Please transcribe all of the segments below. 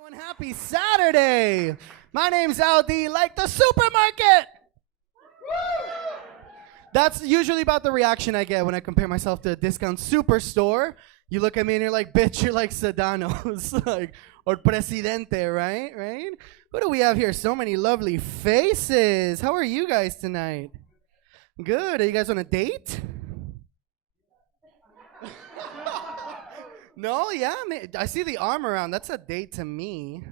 One happy Saturday. My name's Aldi, like the supermarket. That's usually about the reaction I get when I compare myself to a discount superstore. You look at me and you're like, bitch, you're like Sedanos, like, or Presidente, right? Right? Who do we have here? So many lovely faces. How are you guys tonight? Good. Are you guys on a date? No, yeah, I see the arm around. That's a date to me.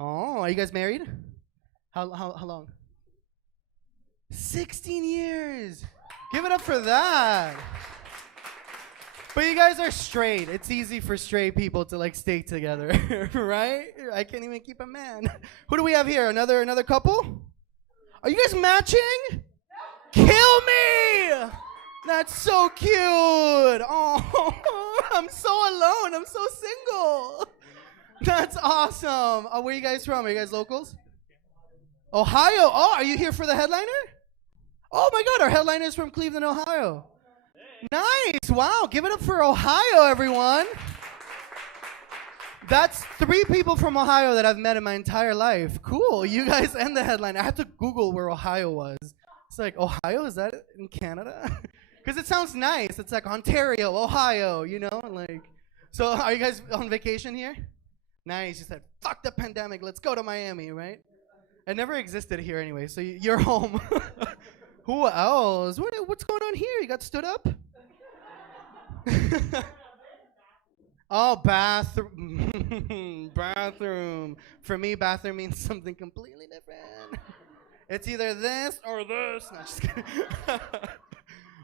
Oh, are you guys married? How long? 16 years. Give it up for that. But you guys are straight. It's easy for straight people to like stay together, right? I can't even keep a man. Who do we have here? Another couple? Are you guys matching? Kill me! That's so cute. Oh, I'm so alone. I'm so single. That's awesome. Where are you guys from? Are you guys locals? Ohio. Oh, are you here for the headliner? Oh my God, our headliner is from Cleveland, Ohio. Nice. Wow. Give it up for Ohio, everyone. That's 3 people from Ohio that I've met in my entire life. Cool. You guys and the headliner. I had to Google where Ohio was. It's like, Ohio? Is that in Canada? Because it sounds nice. It's like Ontario, Ohio, you know? Like, so are you guys on vacation here? Nice. You said, fuck the pandemic. Let's go to Miami, right? It never existed here anyway, so you're home. Who else? What's going on here? You got stood up? Oh, bathroom. Bathroom. For me, bathroom means something completely different. It's either this or this. No, just kidding.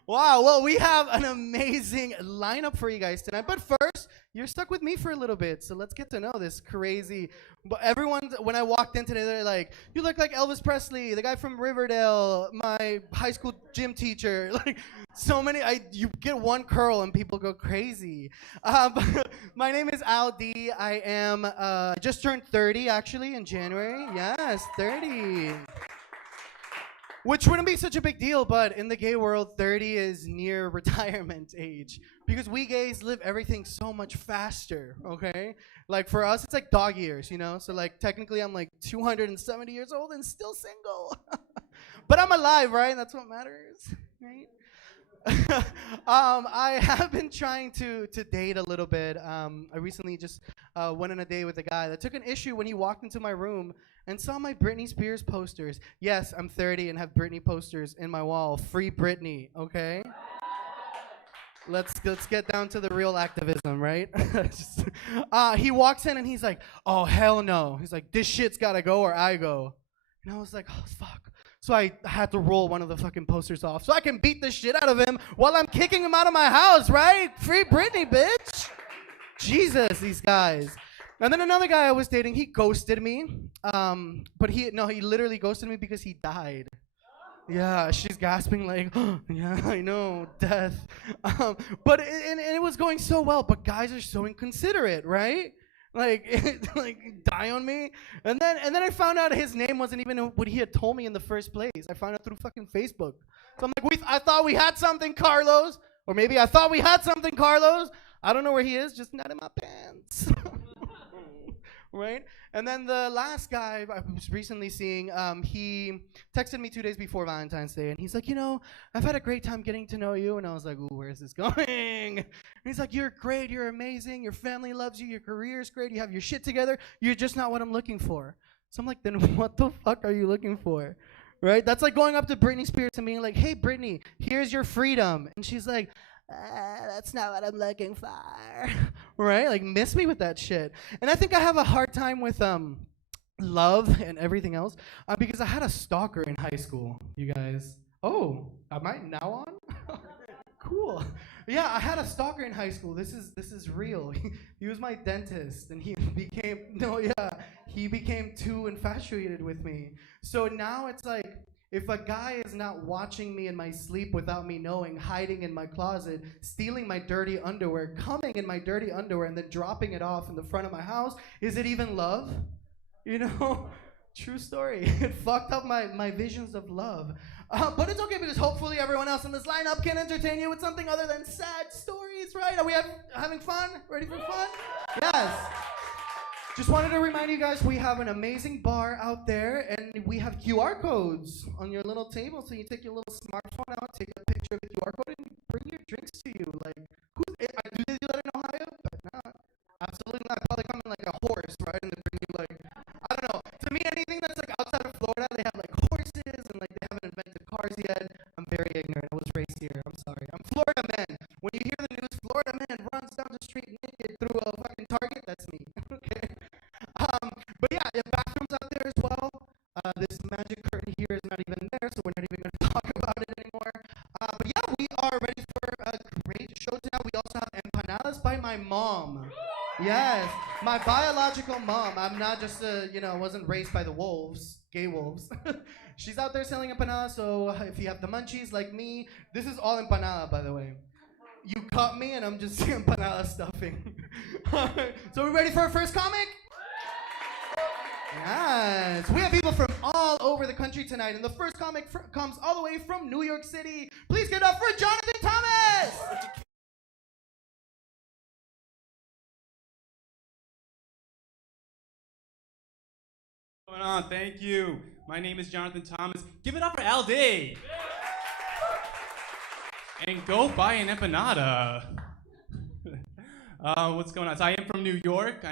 Wow, well, we have an amazing lineup for you guys tonight. But first, you're stuck with me for a little bit, so let's get to know this crazy. But everyone, when I walked in today, they're like, you look like Elvis Presley, the guy from Riverdale, my high school gym teacher. Like, so many, you get one curl and people go crazy. My name is Aldi. I am, just turned 30, actually, in January. Yes, 30. Which wouldn't be such a big deal, but in the gay world, 30 is near retirement age. Because we gays live everything so much faster, okay? Like for us, it's like dog years, you know? So like technically I'm like 270 years old and still single. But I'm alive, right? That's what matters, right? I have been trying to date a little bit. I recently just went on a date with a guy that took an issue when he walked into my room and saw my Britney Spears posters. Yes, I'm 30 and have Britney posters in my wall. Free Britney, okay? Let's get down to the real activism, right? He walks in and he's like, oh, hell no. He's like, this shit's gotta go or I go. And I was like, oh, fuck. So I had to roll one of the fucking posters off so I can beat the shit out of him while I'm kicking him out of my house, right? Free Britney, bitch. Jesus, these guys. And then another guy I was dating, he ghosted me. But he literally ghosted me because he died. Yeah, she's gasping like, oh, yeah, I know, death. But it was going so well, but guys are so inconsiderate, right? Like, like die on me. And then I found out his name wasn't even what he had told me in the first place. I found out through fucking Facebook. So I'm like, I thought we had something, Carlos. Or maybe I thought we had something, Carlos. I don't know where he is, just not in my pants. Right? And then the last guy I was recently seeing, he texted me 2 days before Valentine's Day, and he's like, you know, I've had a great time getting to know you. And I was like, ooh, where is this going? And he's like, you're great, you're amazing, your family loves you, your career's great, you have your shit together, you're just not what I'm looking for. So I'm like, then what the fuck are you looking for? Right? That's like going up to Britney Spears and being like, hey, Britney, here's your freedom. And she's like, that's not what I'm looking for. Right? Like, miss me with that shit. And I think I have a hard time with love and everything else because I had a stalker in high school, you guys. Oh, am I now on? Cool. Yeah, I had a stalker in high school. This is real. He was my dentist, and he became too infatuated with me. So now it's like, if a guy is not watching me in my sleep without me knowing, hiding in my closet, stealing my dirty underwear, coming in my dirty underwear, and then dropping it off in the front of my house, is it even love? You know? True story. It fucked up my visions of love. But it's okay because hopefully everyone else in this lineup can entertain you with something other than sad stories, right? Are we having fun? Ready for fun? Yes. Just wanted to remind you guys, we have an amazing bar out there, and we have QR codes on your little table. So you take your little smartphone out, take a picture of the QR code, and bring your drinks to you. Like, do they do that in Ohio? But not. Absolutely not. Probably come in like a horse, right? And they bring you like, I don't know. To me, anything that's like outside of Florida, they have like horses, and like they haven't invented cars yet. I'm very ignorant. I was raised here. I'm sorry. I'm Florida man. When you hear the news, Florida man runs down the street naked through a fucking Target, that's me. Okay. But yeah, the bathrooms out there as well. This magic curtain here is not even there, so we're not even going to talk about it anymore. But yeah, we are ready for a great show tonight. We also have empanadas by my mom. Yes, my biological mom. I'm not just wasn't raised by the wolves, gay wolves. She's out there selling empanadas, so if you have the munchies like me, this is all empanada, by the way. You cut me, and I'm just empanada stuffing. So we ready for our first comic? Yes, we have people from all over the country tonight, and the first comic comes all the way from New York City. Please give it up for Jonathan Thomas! What's going on? Thank you. My name is Jonathan Thomas. Give it up for LD! And go buy an empanada. What's going on? So I am from New York.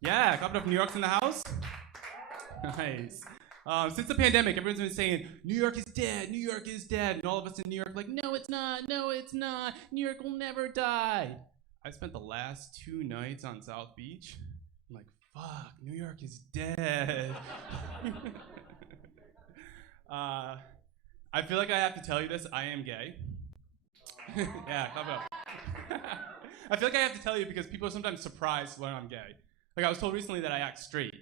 Yeah, clap it up. New York's in the house. Nice. Since the pandemic, everyone's been saying, New York is dead, New York is dead. And all of us in New York are like, no, it's not, no, it's not. New York will never die. I spent the last 2 nights on South Beach. I'm like, fuck, New York is dead. I feel like I have to tell you this. I am gay. Yeah, clap it up. I feel like I have to tell you because people are sometimes surprised to learn I'm gay. Like I was told recently that I act straight.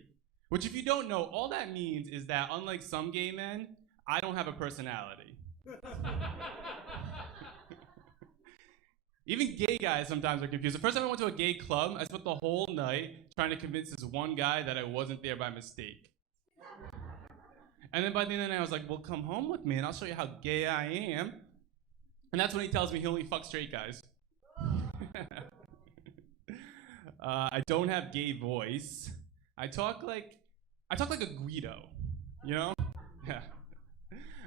Which if you don't know, all that means is that unlike some gay men, I don't have a personality. Even gay guys sometimes are confused. The first time I went to a gay club, I spent the whole night trying to convince this one guy that I wasn't there by mistake. And then by the end of the night, I was like, well, come home with me and I'll show you how gay I am. And that's when he tells me he only fucks straight guys. I don't have gay voice. I talk like a Guido, you know? Yeah.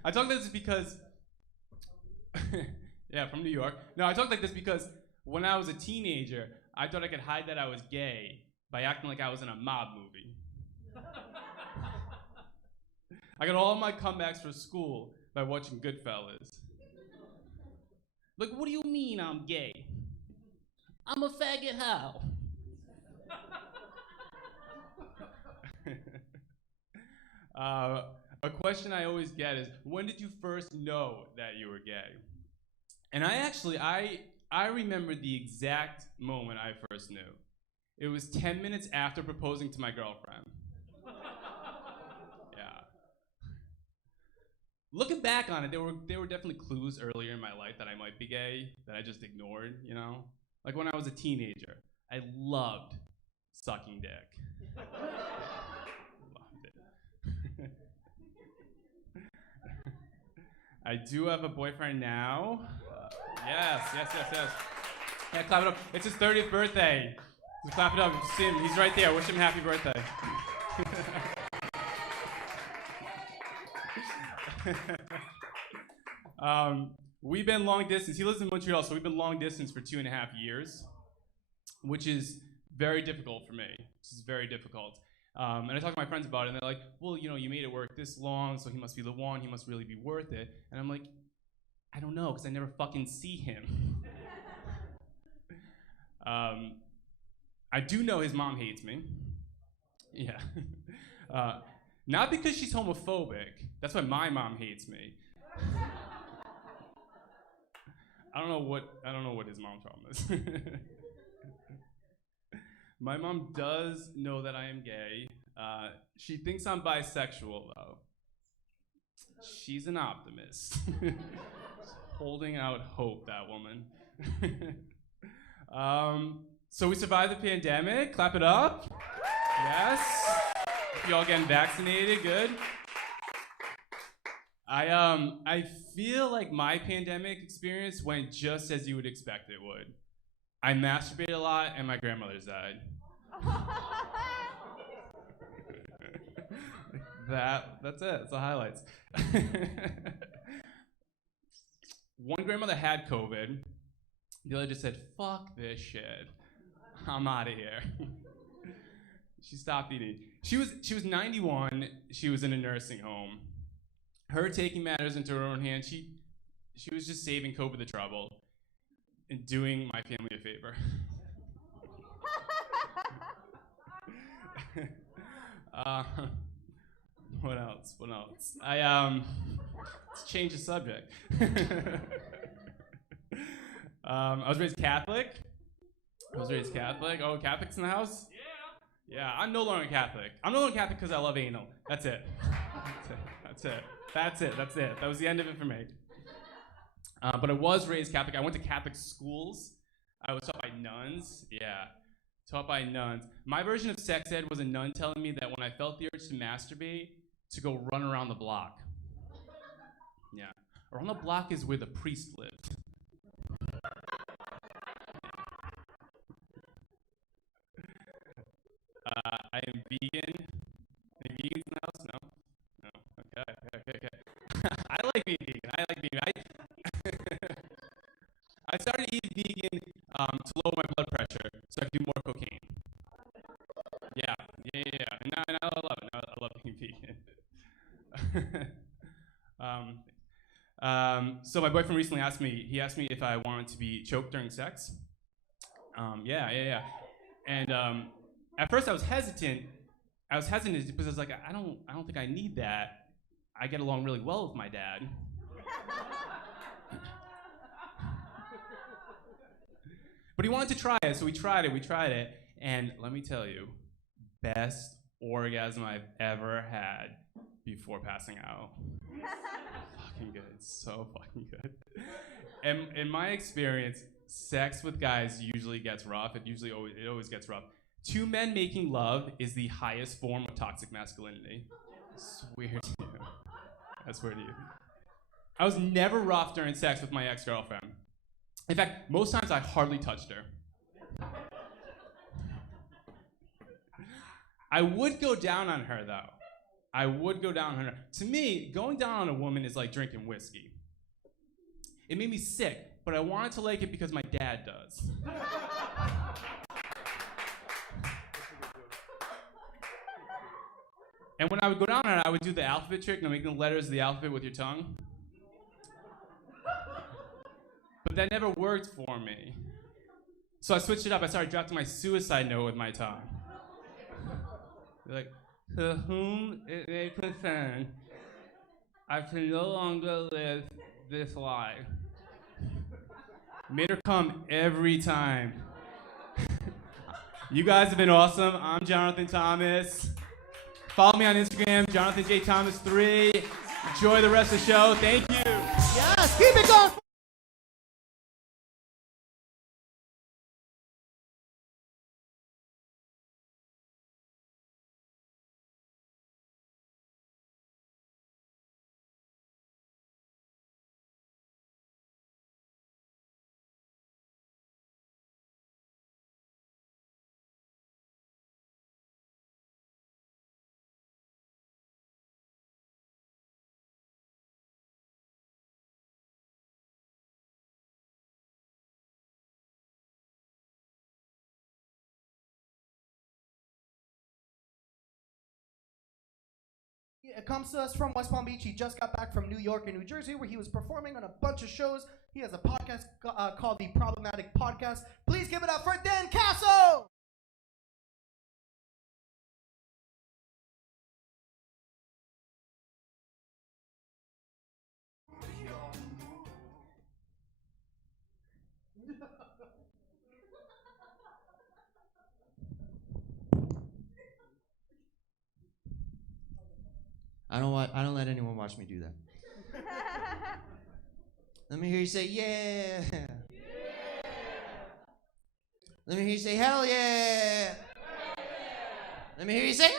I talk like this because, yeah, from New York. No, I talk like this because when I was a teenager, I thought I could hide that I was gay by acting like I was in a mob movie. I got all of my comebacks for school by watching Goodfellas. Like, what do you mean I'm gay? I'm a faggot how? A question I always get is, when did you first know that you were gay? And I remember the exact moment I first knew. It was 10 minutes after proposing to my girlfriend. Yeah. Looking back on it, there were definitely clues earlier in my life that I might be gay that I just ignored, you know? Like when I was a teenager, I loved sucking dick. Loved it. I do have a boyfriend now. Yes. Yeah, clap it up. It's his 30th birthday. So clap it up. See him. He's right there. Wish him happy birthday. We've been long distance. He lives in Montreal, so we've been long distance for 2.5 years, which is very difficult for me. This is very difficult. And I talk to my friends about it, and they're like, well, you know, you made it work this long, so he must be the one. He must really be worth it. And I'm like, I don't know, because I never fucking see him. I do know his mom hates me. Yeah. Not because she's homophobic. That's why my mom hates me. I don't know what his mom's problem is. My mom does know that I am gay. She thinks I'm bisexual, though. She's an optimist. Holding out hope, that woman. So we survived the pandemic. Clap it up. Yes. You all getting vaccinated? Good. I feel like my pandemic experience went just as you would expect it would. I masturbated a lot, and my grandmother's died. That's it. That's the highlights. One grandmother had COVID. The other just said, "Fuck this shit. I'm out of here." She stopped eating. She was 91. She was in a nursing home. Her taking matters into her own hands. She was just saving COVID the trouble and doing my family a favor. What else? Let's change the subject. I was raised Catholic. Oh, Catholics in the house? Yeah, I'm no longer Catholic. I'm no longer Catholic because I love anal. That's it. That's it. That was the end of it for me. But I was raised Catholic. I went to Catholic schools. I was taught by nuns. Yeah, taught by nuns. My version of sex ed was a nun telling me that when I felt the urge to masturbate, to go run around the block. Yeah. Around the block is where the priest lived. I am vegan. Any vegans in the house? No. Okay. I like being vegan. I started eating vegan to lower my blood pressure so I could do more cocaine. Yeah. And I love it. I love being vegan. So my boyfriend recently asked me if I wanted to be choked during sex. Yeah. And at first I was hesitant because I was like, I don't think I need that. I get along really well with my dad. But he wanted to try it, so we tried it, and let me tell you, best orgasm I've ever had before passing out. Fucking good, so fucking good. And in my experience, sex with guys usually gets rough. It always gets rough. Two men making love is the highest form of toxic masculinity. I swear to you. I was never rough during sex with my ex-girlfriend. In fact, most times I hardly touched her. I would go down on her, though. To me, going down on a woman is like drinking whiskey. It made me sick, but I wanted to like it because my dad does. And when I would go down on her, I would do the alphabet trick, make the letters of the alphabet with your tongue. But that never worked for me. So I switched it up. I started drafting my suicide note with my tongue. Like, to whom it may concern, I can no longer live this life. Made her come every time. You guys have been awesome. I'm Jonathan Thomas. Follow me on Instagram, Jonathan J. Thomas 3. Enjoy the rest of the show. Thank you. Yes, keep it going. It comes to us from West Palm Beach. He just got back from New York and New Jersey, where he was performing on a bunch of shows. He has a podcast called The Problematic Podcast. Please give it up for Dan Caso! I don't let anyone watch me do that. Let me hear you say, yeah. Let me hear you say, hell yeah. Let me hear you say,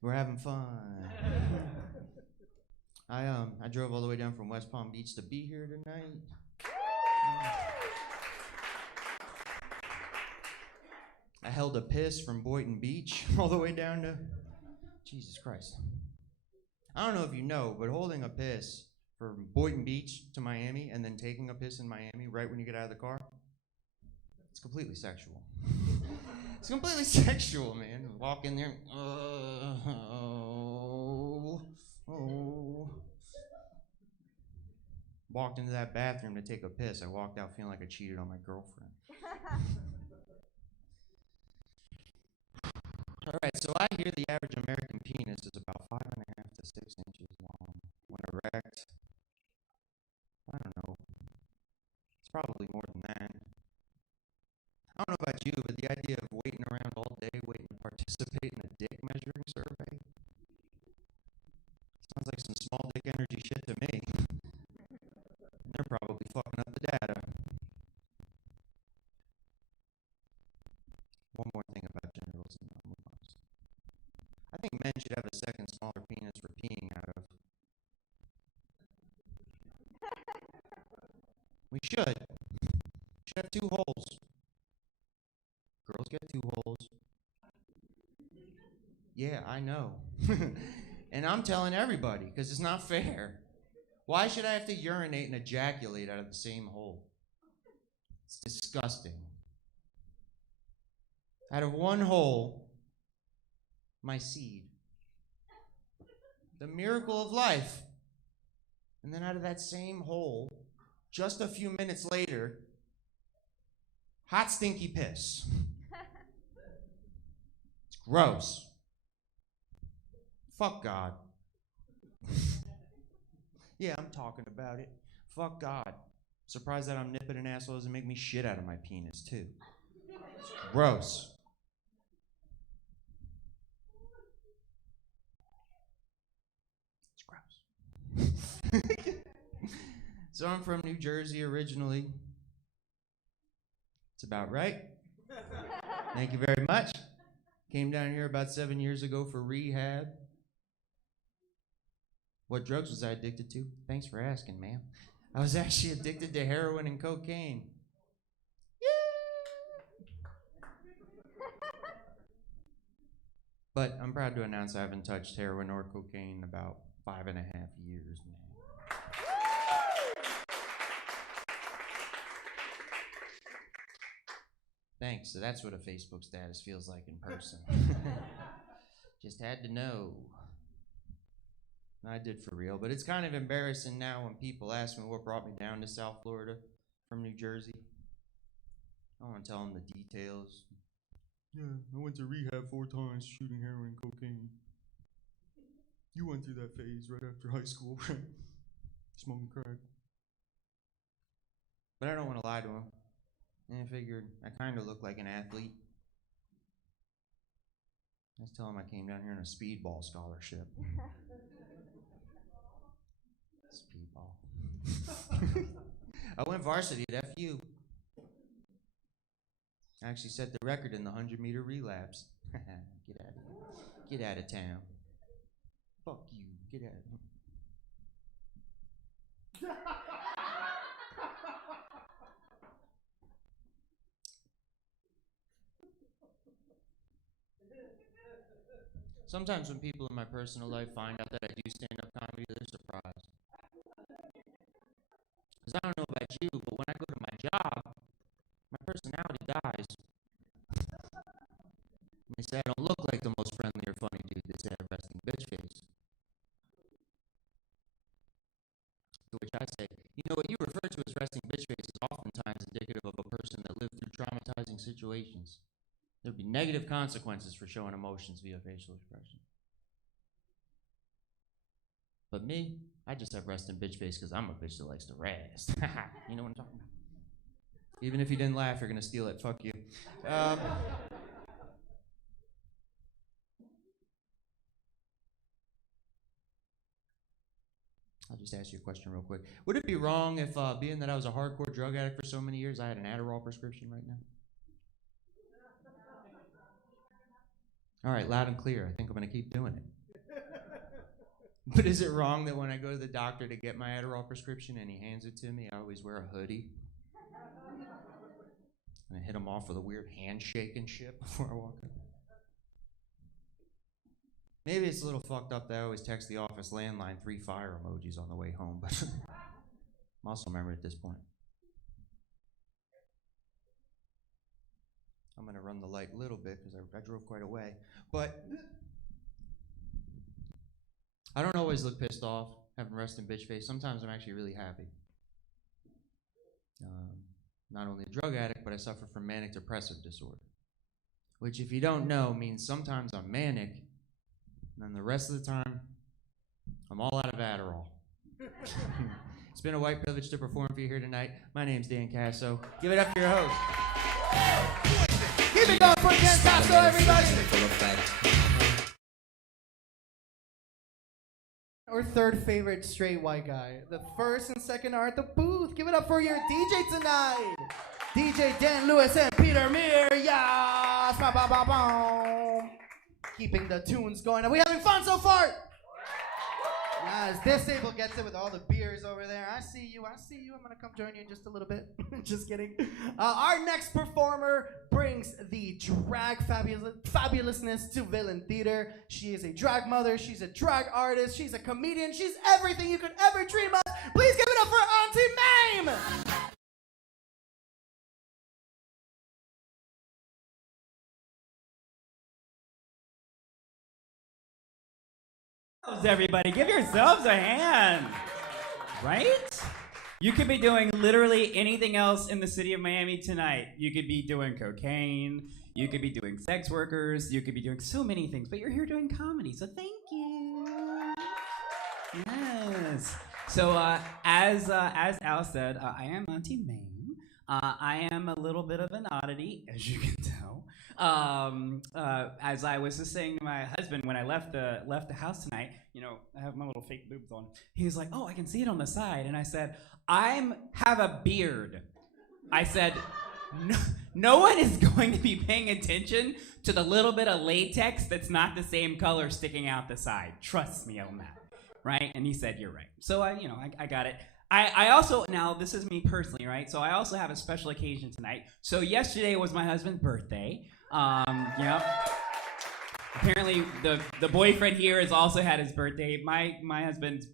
we're having fun. I drove all the way down from West Palm Beach to be here tonight. I held a piss from Boynton Beach all the way down to Jesus Christ. I don't know if you know, but holding a piss from Boynton Beach to Miami and then taking a piss in Miami right when you get out of the car, it's completely sexual. It's completely sexual, man. Walk in there, walked into that bathroom to take a piss. I walked out feeling like I cheated on my girlfriend. All right, so I hear the average American penis is about 5.5 to 6 inches long. When erect, I don't know. It's probably more than that. I don't know about you, but the idea of waiting around all day waiting to participate in a dick measuring survey sounds like some small dick energy shit to me. They're probably fucking up the data. One more thing about gender roles and non-moves. I think men should have a second smaller penis for peeing out of. We should. Should have 2 holes. Girls get 2 holes. Yeah, I know. And I'm telling everybody, because it's not fair. Why should I have to urinate and ejaculate out of the same hole? It's disgusting. Out of one hole, my seed. The miracle of life. And then out of that same hole, just a few minutes later, hot stinky piss. It's gross. Fuck God. Yeah, I'm talking about it. Fuck God. Surprised that I'm nipping an asshole doesn't make me shit out of my penis, too. It's gross. It's gross. So I'm from New Jersey originally. It's about right. Thank you very much. Came down here about 7 years ago for rehab. What drugs was I addicted to? Thanks for asking, ma'am. I was actually addicted to heroin and cocaine. But I'm proud to announce I haven't touched heroin or cocaine in about 5.5 years, man. Thanks. So that's what a Facebook status feels like in person. Just had to know. I did for real, but it's kind of embarrassing now when people ask me what brought me down to South Florida from New Jersey. I don't want to tell them the details. Yeah, I went to rehab 4 times shooting heroin and cocaine. You went through that phase right after high school, right? Smoking crack. But I don't want to lie to them. And I figured I kind of look like an athlete. I was telling them I came down here on a speedball scholarship. Speedball. I went varsity at FU. I actually set the record in the 100-meter relapse. Get out of here. Get out of town. Fuck you. Get out of here. Sometimes when people in my personal life find out that I do stand-up comedy, they're surprised. Because I don't know about you, but when I go to my job, my personality dies. And they say I don't look like the most friendly or funny dude. They say I have resting bitch face. To which I say, you know what you refer to as resting bitch face is oftentimes indicative of a person that lived through traumatizing situations. There'd be negative consequences for showing emotions via facial expression. But me, I just have resting bitch face because I'm a bitch that likes to rest. You know what I'm talking about? Even if you didn't laugh, you're going to steal it. Fuck you. I'll just ask you a question real quick. Would it be wrong if, being that I was a hardcore drug addict for so many years, I had an Adderall prescription right now? All right, loud and clear. I think I'm going to keep doing it. But is it wrong that when I go to the doctor to get my Adderall prescription and he hands it to me, I always wear a hoodie? And I hit him off with a weird handshake and shit before I walk in. Maybe it's a little fucked up that I always text the office landline 3 fire emojis on the way home, but muscle memory at this point. I'm going to run the light a little bit because I drove quite a way. But I don't always look pissed off, having resting bitch face. Sometimes I'm actually really happy. Not only a drug addict, but I suffer from manic depressive disorder, which, if you don't know, means sometimes I'm manic, and then the rest of the time, I'm all out of Adderall. It's been a white privilege to perform for you here tonight. My name's Dan Caso. Give it up for your host. Keep it going for Dan Caso, everybody! Our third favorite straight white guy. The first and second are at the booth. Give it up for your DJ tonight. DJ Dan Lewis and Peter Mir. Yes! Ba, ba, ba, ba. Keeping the tunes going. Are we having fun so far? Yes, this table gets it with all the beers over there. I see you. I'm going to come join you in just a little bit. Just kidding. Our next performer brings the drag fabulousness to Villain Theater. She is a drag mother. She's a drag artist. She's a comedian. She's everything you could ever dream of. Please give it up for Auntie Maim. Everybody, give yourselves a hand, right? You could be doing literally anything else in the city of Miami tonight. You could be doing cocaine, you could be doing sex workers, you could be doing so many things, but you're here doing comedy, so thank you. Yes. So as Al said, I am Auntie Maim. I am a little bit of an oddity, as you can tell. As I was just saying to my husband when I left the house tonight, you know, I have my little fake boobs on. He was like, "Oh, I can see it on the side," and I said, "I have a beard." I said, no one is going to be paying attention to the little bit of latex that's not the same color sticking out the side. Trust me on that, right? And he said, "You're right." So I got it. I also, now this is me personally, right? So I also have a special occasion tonight. So yesterday was my husband's birthday. Apparently the boyfriend here has also had his birthday. My husband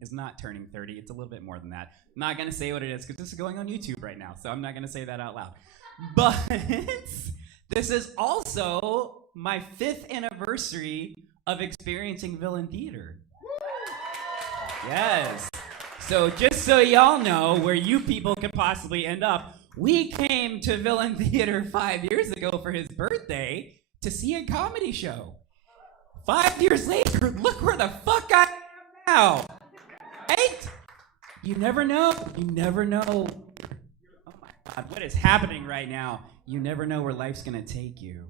is not turning 30. It's a little bit more than that. I'm not gonna say what it is because this is going on YouTube right now, so I'm not gonna say that out loud. But this is also my 5th anniversary of experiencing Villain Theater. Yes. So just so y'all know where you people could possibly end up, we came to Villain Theater 5 years ago for his birthday to see a comedy show. 5 years later, look where the fuck I am now. Right? You never know. You never know. Oh my God, what is happening right now? You never know where life's gonna take you.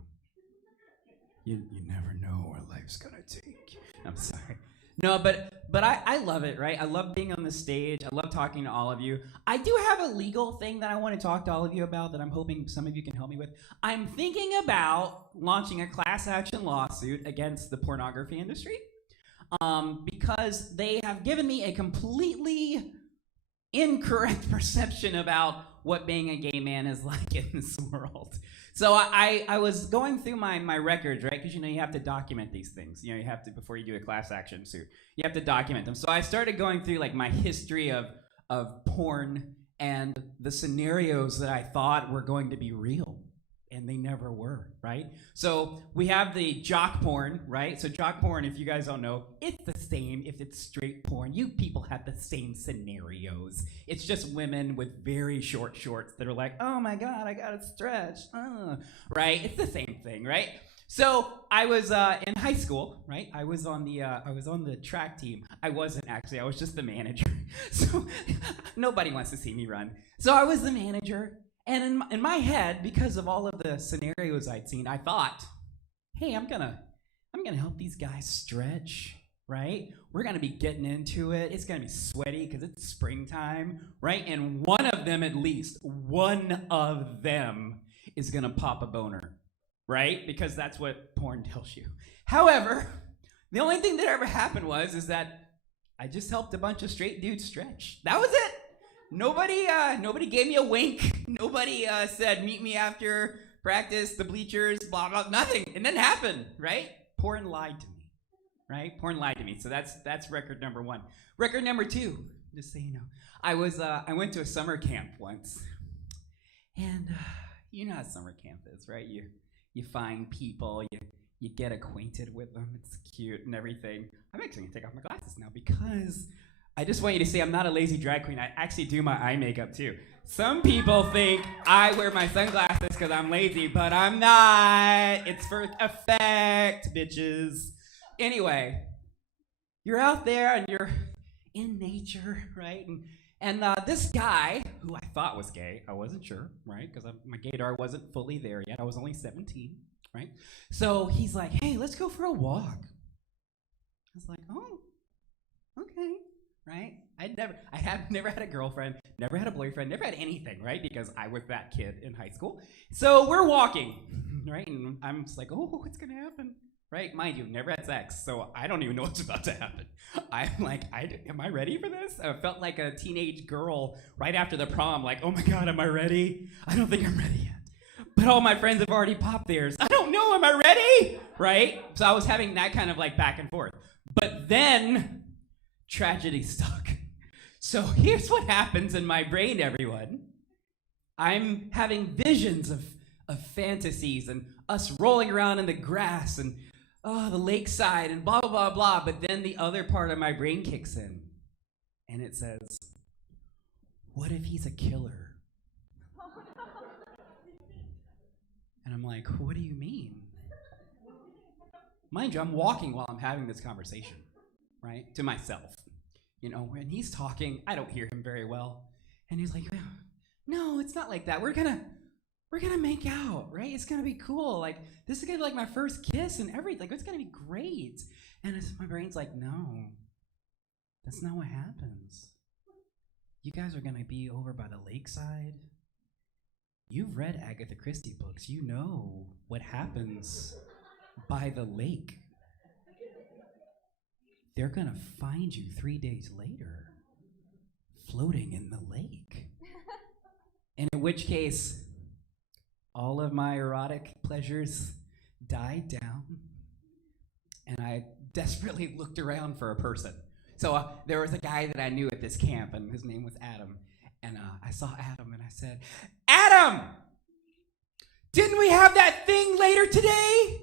You never know where life's gonna take you. I'm sorry. No, but I love it, right? I love being on the stage. I love talking to all of you. I do have a legal thing that I want to talk to all of you about that I'm hoping some of you can help me with. I'm thinking about launching a class action lawsuit against the pornography industry because they have given me a completely incorrect perception about what being a gay man is like in this world. So I was going through my records, right? Because, you have to document these things. You have to, before you do a class action suit, you have to document them. So I started going through like my history of porn and the scenarios that I thought were going to be real. And they never were, right? So we have the jock porn, right? So jock porn, if you guys don't know, it's the same if it's straight porn. You people have the same scenarios. It's just women with very short shorts that are like, "Oh my God, I gotta stretch," right? It's the same thing, right? So I was in high school, right? I was on the track team. I wasn't actually. I was just the manager. So nobody wants to see me run. So I was the manager. And in my head, because of all of the scenarios I'd seen, I thought, hey, I'm gonna help these guys stretch, right? We're gonna be getting into it. It's gonna be sweaty because it's springtime, right? And one of them, at least, one of them is gonna pop a boner, right? Because that's what porn tells you. However, The only thing that ever happened is that I just helped a bunch of straight dudes stretch. That was it. Nobody gave me a wink. Nobody said, meet me after practice, the bleachers, blah, blah, nothing. It didn't happen, right? Porn lied to me, right? Porn lied to me. So that's record number 1. Record number 2, just so you know. I went to a summer camp once. And you know how summer camp is, right? You find people, you get acquainted with them. It's cute and everything. I'm actually gonna take off my glasses now because I just want you to see I'm not a lazy drag queen. I actually do my eye makeup too. Some people think I wear my sunglasses because I'm lazy, but I'm not. It's for effect, bitches. Anyway, you're out there and you're in nature, right? And this guy, who I thought was gay, I wasn't sure, right? Because my gaydar wasn't fully there yet. I was only 17, right? So he's like, hey, let's go for a walk. I was like, oh, okay, right? I have never had a girlfriend, never had a boyfriend, never had anything, right? Because I was that kid in high school. So we're walking, right? And I'm just like, oh, what's gonna happen? Right? Mind you, never had sex, so I don't even know what's about to happen. I'm like, am I ready for this? I felt like a teenage girl right after the prom, like, oh my God, am I ready? I don't think I'm ready yet. But all my friends have already popped theirs. I don't know, am I ready? Right? So I was having that kind of like back and forth. But then, tragedy struck. So here's what happens in my brain, everyone. I'm having visions of fantasies and us rolling around in the grass and the lakeside and blah, blah, blah, blah. But then the other part of my brain kicks in and it says, what if he's a killer? And I'm like, what do you mean? Mind you, I'm walking while I'm having this conversation, right? To myself. You know, when he's talking, I don't hear him very well. And he's like, no, it's not like that. We're gonna make out, right? It's gonna be cool. Like, this is gonna be like my first kiss and everything. Like, it's gonna be great. And my brain's like, no, that's not what happens. You guys are gonna be over by the lakeside. You've read Agatha Christie books. You know what happens by the lake. They're gonna find you 3 days later, floating in the lake. And in which case, all of my erotic pleasures died down, and I desperately looked around for a person. So there was a guy that I knew at this camp, and his name was Adam. And I saw Adam, and I said, Adam! Didn't we have that thing later today?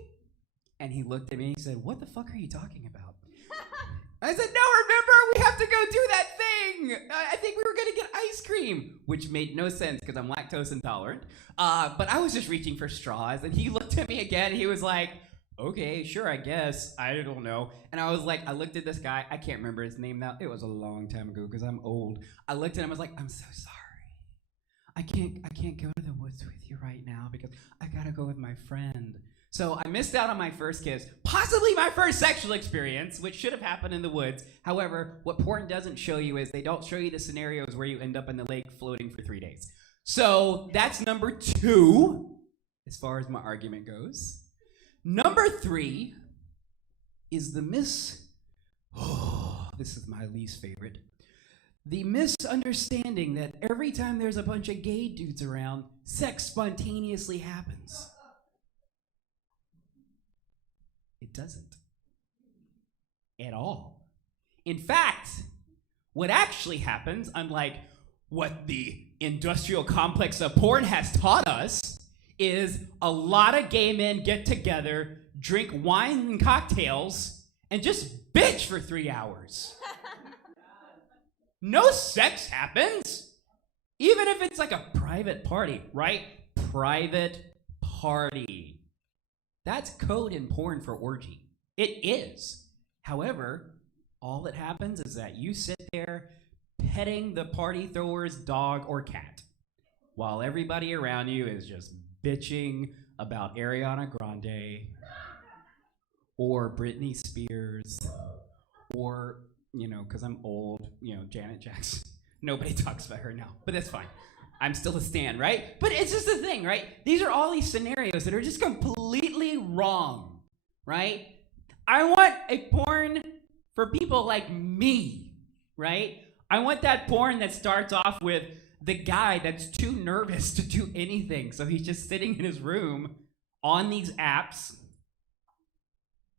And he looked at me and he said, what the fuck are you talking about? I said, no, remember, we have to go do that thing. I think we were gonna get ice cream, which made no sense because I'm lactose intolerant. But I was just reaching for straws, and he looked at me again. He was like, okay, sure, I guess. I don't know. And I was like, I looked at this guy. I can't remember his name now. It was a long time ago because I'm old. I looked at him. I was like, I'm so sorry. I can't go to the woods with you right now because I gotta go with my friend. So I missed out on my first kiss, possibly my first sexual experience, which should have happened in the woods. However, what porn doesn't show you is they don't show you the scenarios where you end up in the lake floating for 3 days. So that's number 2, as far as my argument goes. Number 3 is this is my least favorite. The misunderstanding that every time there's a bunch of gay dudes around, sex spontaneously happens. It doesn't. At all. In fact, what actually happens, unlike what the industrial complex of porn has taught us, is a lot of gay men get together, drink wine and cocktails, and just bitch for 3 hours. No sex happens. Even if it's like a private party, right? Private party. That's code in porn for orgy. It is. However, all that happens is that you sit there petting the party thrower's dog or cat while everybody around you is just bitching about Ariana Grande or Britney Spears or, you know, because I'm old, you know, Janet Jackson. Nobody talks about her now, but that's fine. I'm still a stan, right? But it's just the thing, right? These are all these scenarios that are just completely wrong, right? I want a porn for people like me, right? I want that porn that starts off with the guy that's too nervous to do anything. So he's just sitting in his room on these apps,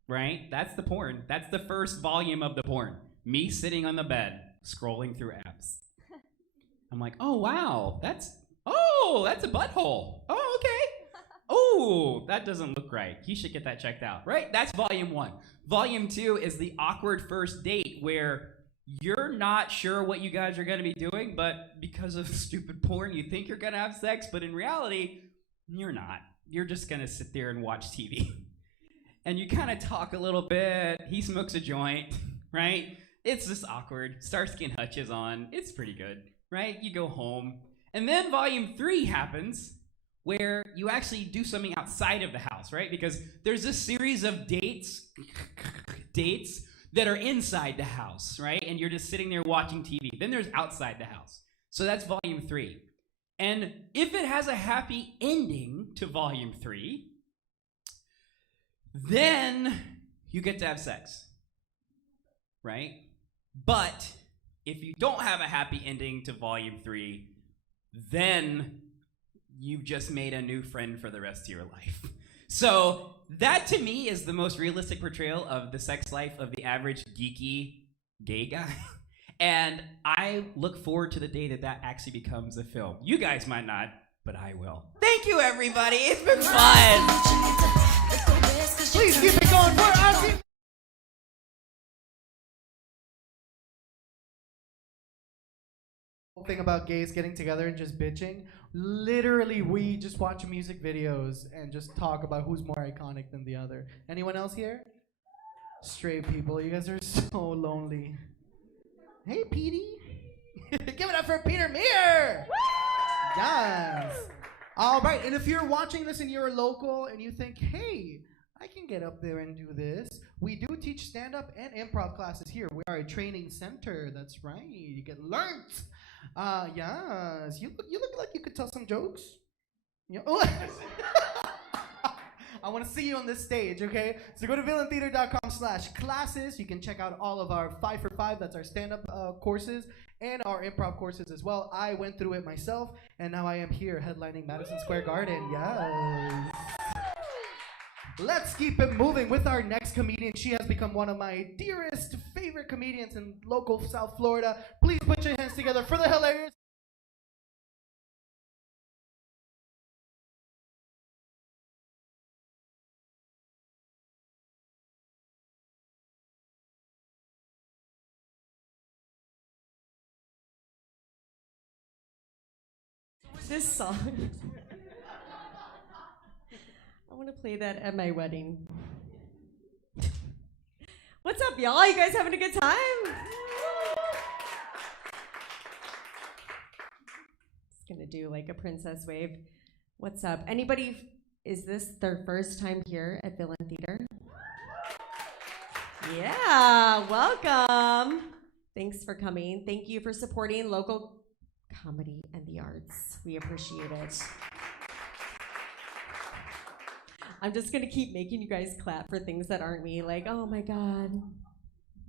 right? That's the porn. That's the first volume of the porn. Me sitting on the bed, scrolling through apps. I'm like, oh, wow, that's a butthole. Oh, okay. Oh, that doesn't look right. He should get that checked out, right? That's volume 1. Volume 2 is the awkward first date where you're not sure what you guys are going to be doing, but because of stupid porn, you think you're going to have sex, but in reality, you're not. You're just going to sit there and watch TV. And you kind of talk a little bit. He smokes a joint, right? It's just awkward. Starsky and Hutch is on. It's pretty good, right? You go home. And then volume 3 happens where you actually do something outside of the house, right? Because there's a series of dates that are inside the house, right? And you're just sitting there watching TV. Then there's outside the house. So that's volume 3. And if it has a happy ending to volume 3, then you get to have sex, right? But if you don't have a happy ending to volume 3, then you've just made a new friend for the rest of your life. So that to me is the most realistic portrayal of the sex life of the average geeky gay guy. And I look forward to the day that actually becomes a film. You guys might not, but I will. Thank you, everybody. It's been fun. Please keep it going for Auntie. Thing about gays getting together and just bitching. Literally, we just watch music videos and just talk about who's more iconic than the other. Anyone else here? Straight people, you guys are so lonely. Hey, Petey. Give it up for Peter Meir. Yes. All right, and if you're watching this and you're local and you think, hey, I can get up there and do this, we do teach stand-up and improv classes here. We are a training center. That's right. You get learnt. Yes. You look like you could tell some jokes. Yeah. Oh. I want to see you on this stage, okay? So go to villaintheater.com/classes. You can check out all of our 5 for 5, that's our stand-up courses, and our improv courses as well. I went through it myself, and now I am here headlining Madison Square Garden. Yes. Let's keep it moving with our next comedian. She has become one of my dearest, favorite comedians in local South Florida. Please put your hands together for the hilarious. This song. I want to play that at my wedding. What's up, y'all? You guys having a good time? Just gonna do like a princess wave. What's up? Anybody, is this their first time here at Villain Theater? Yeah, welcome. Thanks for coming. Thank you for supporting local comedy and the arts. We appreciate it. I'm just gonna keep making you guys clap for things that aren't me. Like, oh my God,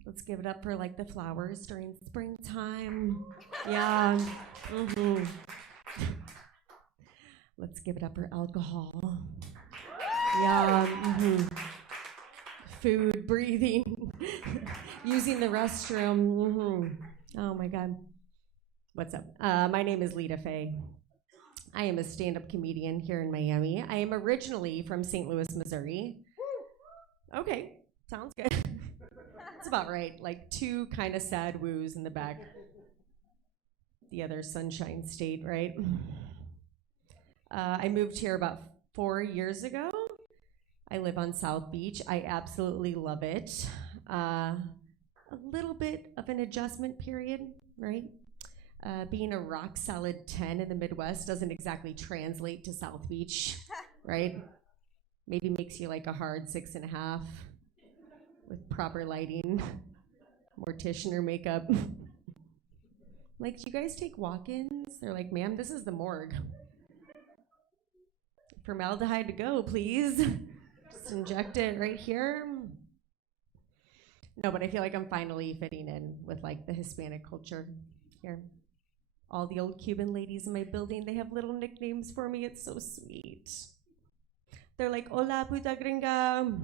let's give it up for like the flowers during springtime. Yeah. Mm-hmm. Let's give it up for alcohol. Yeah. Mm-hmm. Food, breathing, using the restroom. Mm-hmm. Oh my God. What's up? My name is Leetah Faye. I am a stand-up comedian here in Miami. I am originally from St. Louis, Missouri. Okay, sounds good. That's about right. Like 2 kind of sad woos in the back. The other Sunshine State, right? I moved here about 4 years ago. I live on South Beach. I absolutely love it. A little bit of an adjustment period, right? Being a rock solid 10 in the Midwest doesn't exactly translate to South Beach, right? Maybe makes you like a hard 6.5 with proper lighting, mortician makeup. Like, do you guys take walk-ins? They're like, ma'am, this is the morgue. Formaldehyde to go, please. Just inject it right here. No, but I feel like I'm finally fitting in with like the Hispanic culture here. All the old Cuban ladies in my building, they have little nicknames for me. It's so sweet. They're like, hola puta gringa.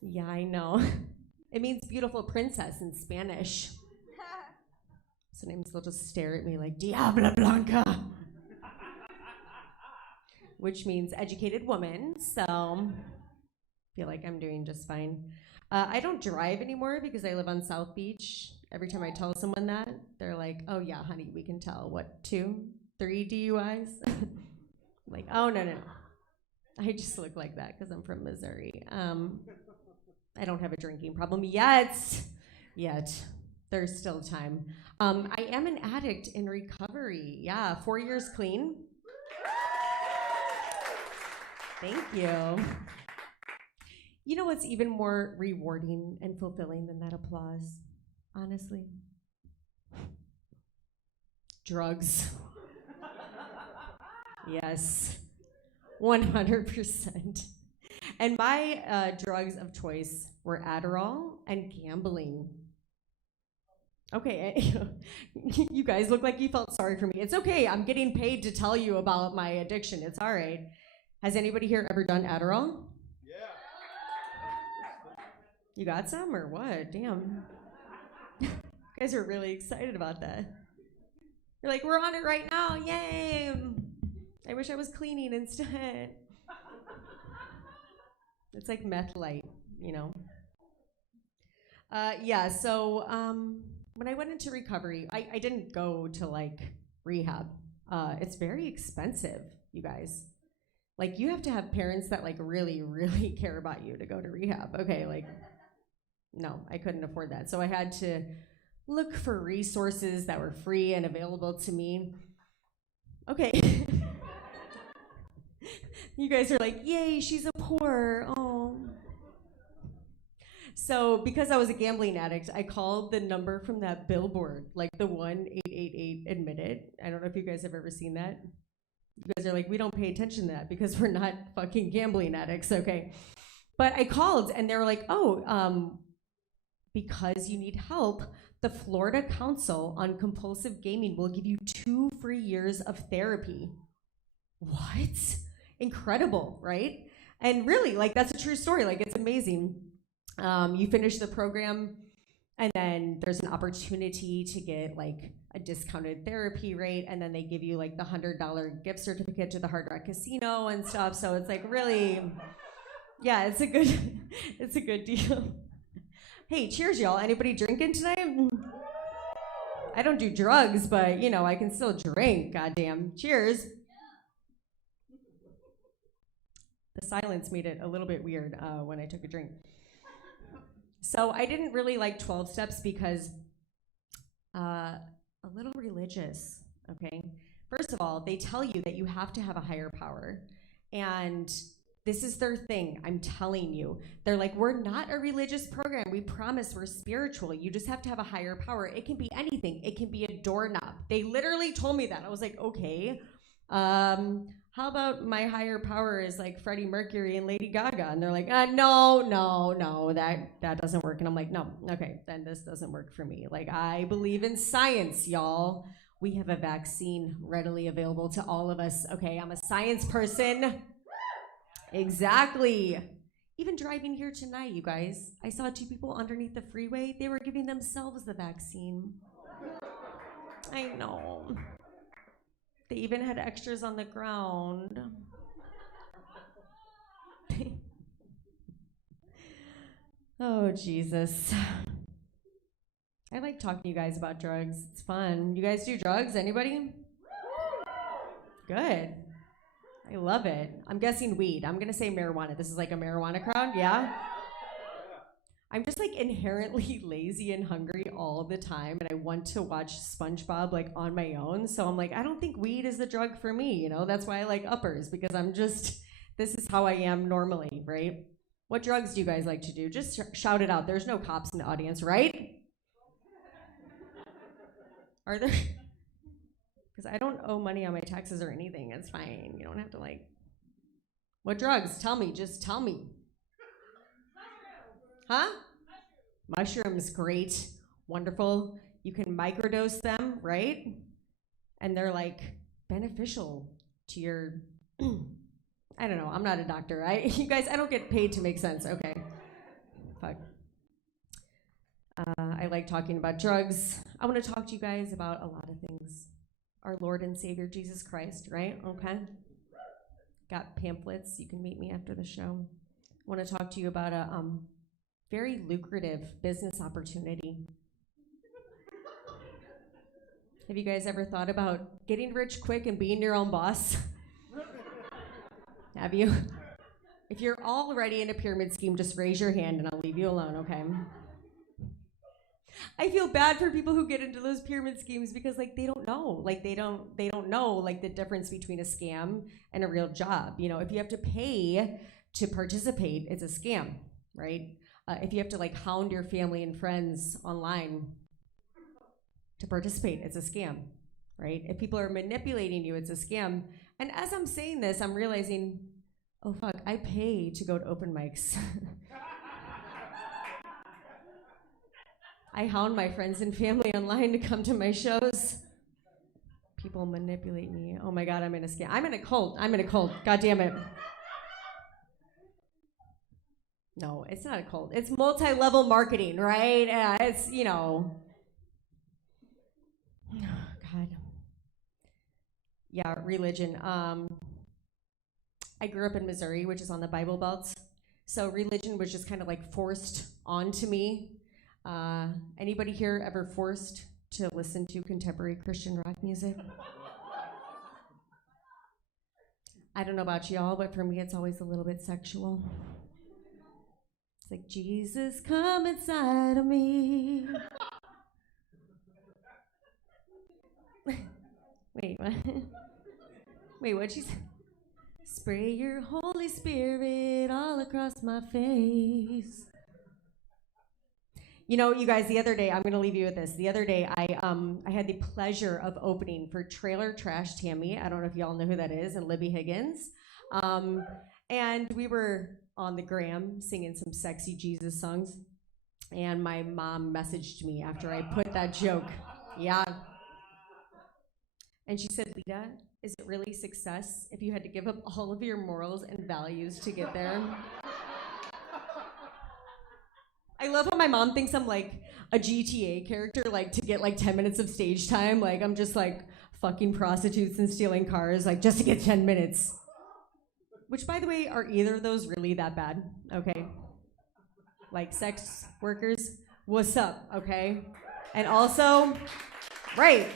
Yeah, I know. It means beautiful princess in Spanish. Sometimes they'll just stare at me like, Diabla Blanca. Which means educated woman, so I feel like I'm doing just fine. I don't drive anymore because I live on South Beach. Every time I tell someone that, they're like, oh yeah, honey, we can tell. What, 2, 3 DUIs? Like, oh, no. I just look like that because I'm from Missouri. I don't have a drinking problem yet. There's still time. I am an addict in recovery. Yeah, 4 years clean. Thank you. You know what's even more rewarding and fulfilling than that applause? Honestly? Drugs. Yes, 100%. And my drugs of choice were Adderall and gambling. Okay, you guys look like you felt sorry for me. It's okay, I'm getting paid to tell you about my addiction. It's all right. Has anybody here ever done Adderall? Yeah. You got some or what? Damn. You guys are really excited about that. You're like, we're on it right now, yay! I wish I was cleaning instead. It's like meth light, you know? So when I went into recovery, I didn't go to like rehab. It's very expensive, you guys. Like you have to have parents that like really, really care about you to go to rehab. Okay, like, no, I couldn't afford that. So I had to look for resources that were free and available to me. Okay. You guys are like, yay, she's a poor, oh. So because I was a gambling addict, I called the number from that billboard, like the 1-888 admitted. I don't know if you guys have ever seen that. You guys are like, we don't pay attention to that because we're not fucking gambling addicts, okay? But I called and they were like, because you need help, the Florida Council on Compulsive Gaming will give you 2 free years of therapy. What? Incredible, right? And really, like, that's a true story. Like, it's amazing. You finish the program, and then there's an opportunity to get, like, a discounted therapy rate, and then they give you, like, the $100 gift certificate to the Hard Rock Casino and stuff. So it's, like, really, yeah, it's a good deal. Hey, cheers, y'all. Anybody drinking tonight? I don't do drugs, but, you know, I can still drink, goddamn. Cheers. The silence made it a little bit weird when I took a drink. So I didn't really like 12 steps because a little religious, okay? First of all, they tell you that you have to have a higher power. And this is their thing, I'm telling you. They're like, we're not a religious program. We promise we're spiritual. You just have to have a higher power. It can be anything. It can be a doorknob. They literally told me that. I was like, okay. How about my higher power is like Freddie Mercury and Lady Gaga? And they're like, no, that doesn't work. And I'm like, no, okay, then this doesn't work for me. Like, I believe in science, y'all. We have a vaccine readily available to all of us. Okay, I'm a science person. Exactly. Even driving here tonight, you guys, I saw 2 people underneath the freeway. They were giving themselves the vaccine. I know. They even had extras on the ground. Oh, Jesus. I like talking to you guys about drugs. It's fun. You guys do drugs? Anybody? Good. I love it. I'm guessing weed. I'm going to say marijuana. This is like a marijuana crowd, yeah? I'm just like inherently lazy and hungry all the time, and I want to watch SpongeBob like on my own. So I'm like, I don't think weed is the drug for me, you know? That's why I like uppers, because this is how I am normally, right? What drugs do you guys like to do? Just shout it out. There's no cops in the audience, right? Are there? Because I don't owe money on my taxes or anything. It's fine. You don't have to like. What drugs? Tell me. Just tell me. Huh? Mushrooms, great, wonderful. You can microdose them, right? And they're like beneficial to your, I don't know, I'm not a doctor. You guys, I don't get paid to make sense, okay. Fuck. I like talking about drugs. I want to talk to you guys about a lot of things. Our Lord and Savior, Jesus Christ, right? Okay. Got pamphlets. You can meet me after the show. I want to talk to you about a very lucrative business opportunity. Have you guys ever thought about getting rich quick and being your own boss? Have you? If you're already in a pyramid scheme, just raise your hand and I'll leave you alone, okay? I feel bad for people who get into those pyramid schemes because like they don't know. Like they don't know like the difference between a scam and a real job. You know, if you have to pay to participate, it's a scam, right? If you have to like hound your family and friends online to participate, it's a scam, right? If people are manipulating you, it's a scam. And as I'm saying this, I'm realizing, oh fuck, I pay to go to open mics. I hound my friends and family online to come to my shows. People manipulate me. Oh my God, I'm in a scam. I'm in a cult. God damn it. No, it's not a cult. It's multi-level marketing, right? It's, you know. Oh, God. Yeah, religion. I grew up in Missouri, which is on the Bible Belt. So religion was just kind of like forced onto me. Anybody here ever forced to listen to contemporary Christian rock music? I don't know about y'all, but for me it's always a little bit sexual. It's like, Jesus, come inside of me. Wait, what? Wait, what'd she say? Spray your Holy Spirit all across my face. You know, you guys, the other day, I'm going to leave you with this. The other day, I had the pleasure of opening for Trailer Trash Tammy. I don't know if y'all know who that is, and Libby Higgins. And we were on the gram singing some sexy Jesus songs. And my mom messaged me after I put that joke. Yeah. And she said, Leetah, is it really success if you had to give up all of your morals and values to get there? I love how my mom thinks I'm like a GTA character, like to get like 10 minutes of stage time. Like I'm just like fucking prostitutes and stealing cars, like just to get 10 minutes. Which, by the way, are either of those really that bad? Okay. Like sex workers, what's up? Okay. And also, right.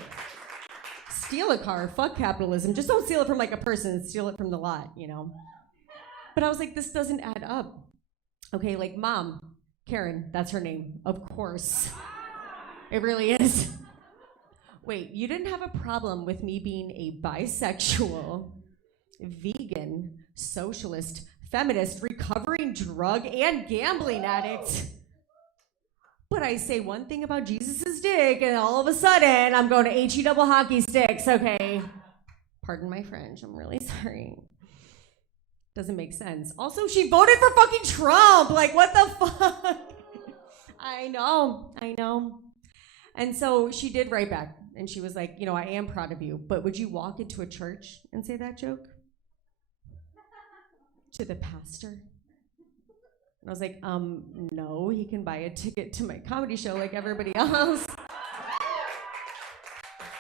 Steal a car, fuck capitalism. Just don't steal it from like a person, steal it from the lot, you know? But I was like, this doesn't add up. Okay, like mom, Karen, that's her name, of course. It really is. Wait, you didn't have a problem with me being a bisexual, vegan, socialist, feminist, recovering drug and gambling addict. But I say one thing about Jesus' dick, and all of a sudden, I'm going to HE double hockey sticks, okay? Pardon my French, I'm really sorry. Doesn't make sense. Also, she voted for fucking Trump. Like, what the fuck? I know. And so she did write back, and she was like, you know, I am proud of you, but would you walk into a church and say that joke? To the pastor? And I was like, no, he can buy a ticket to my comedy show like everybody else.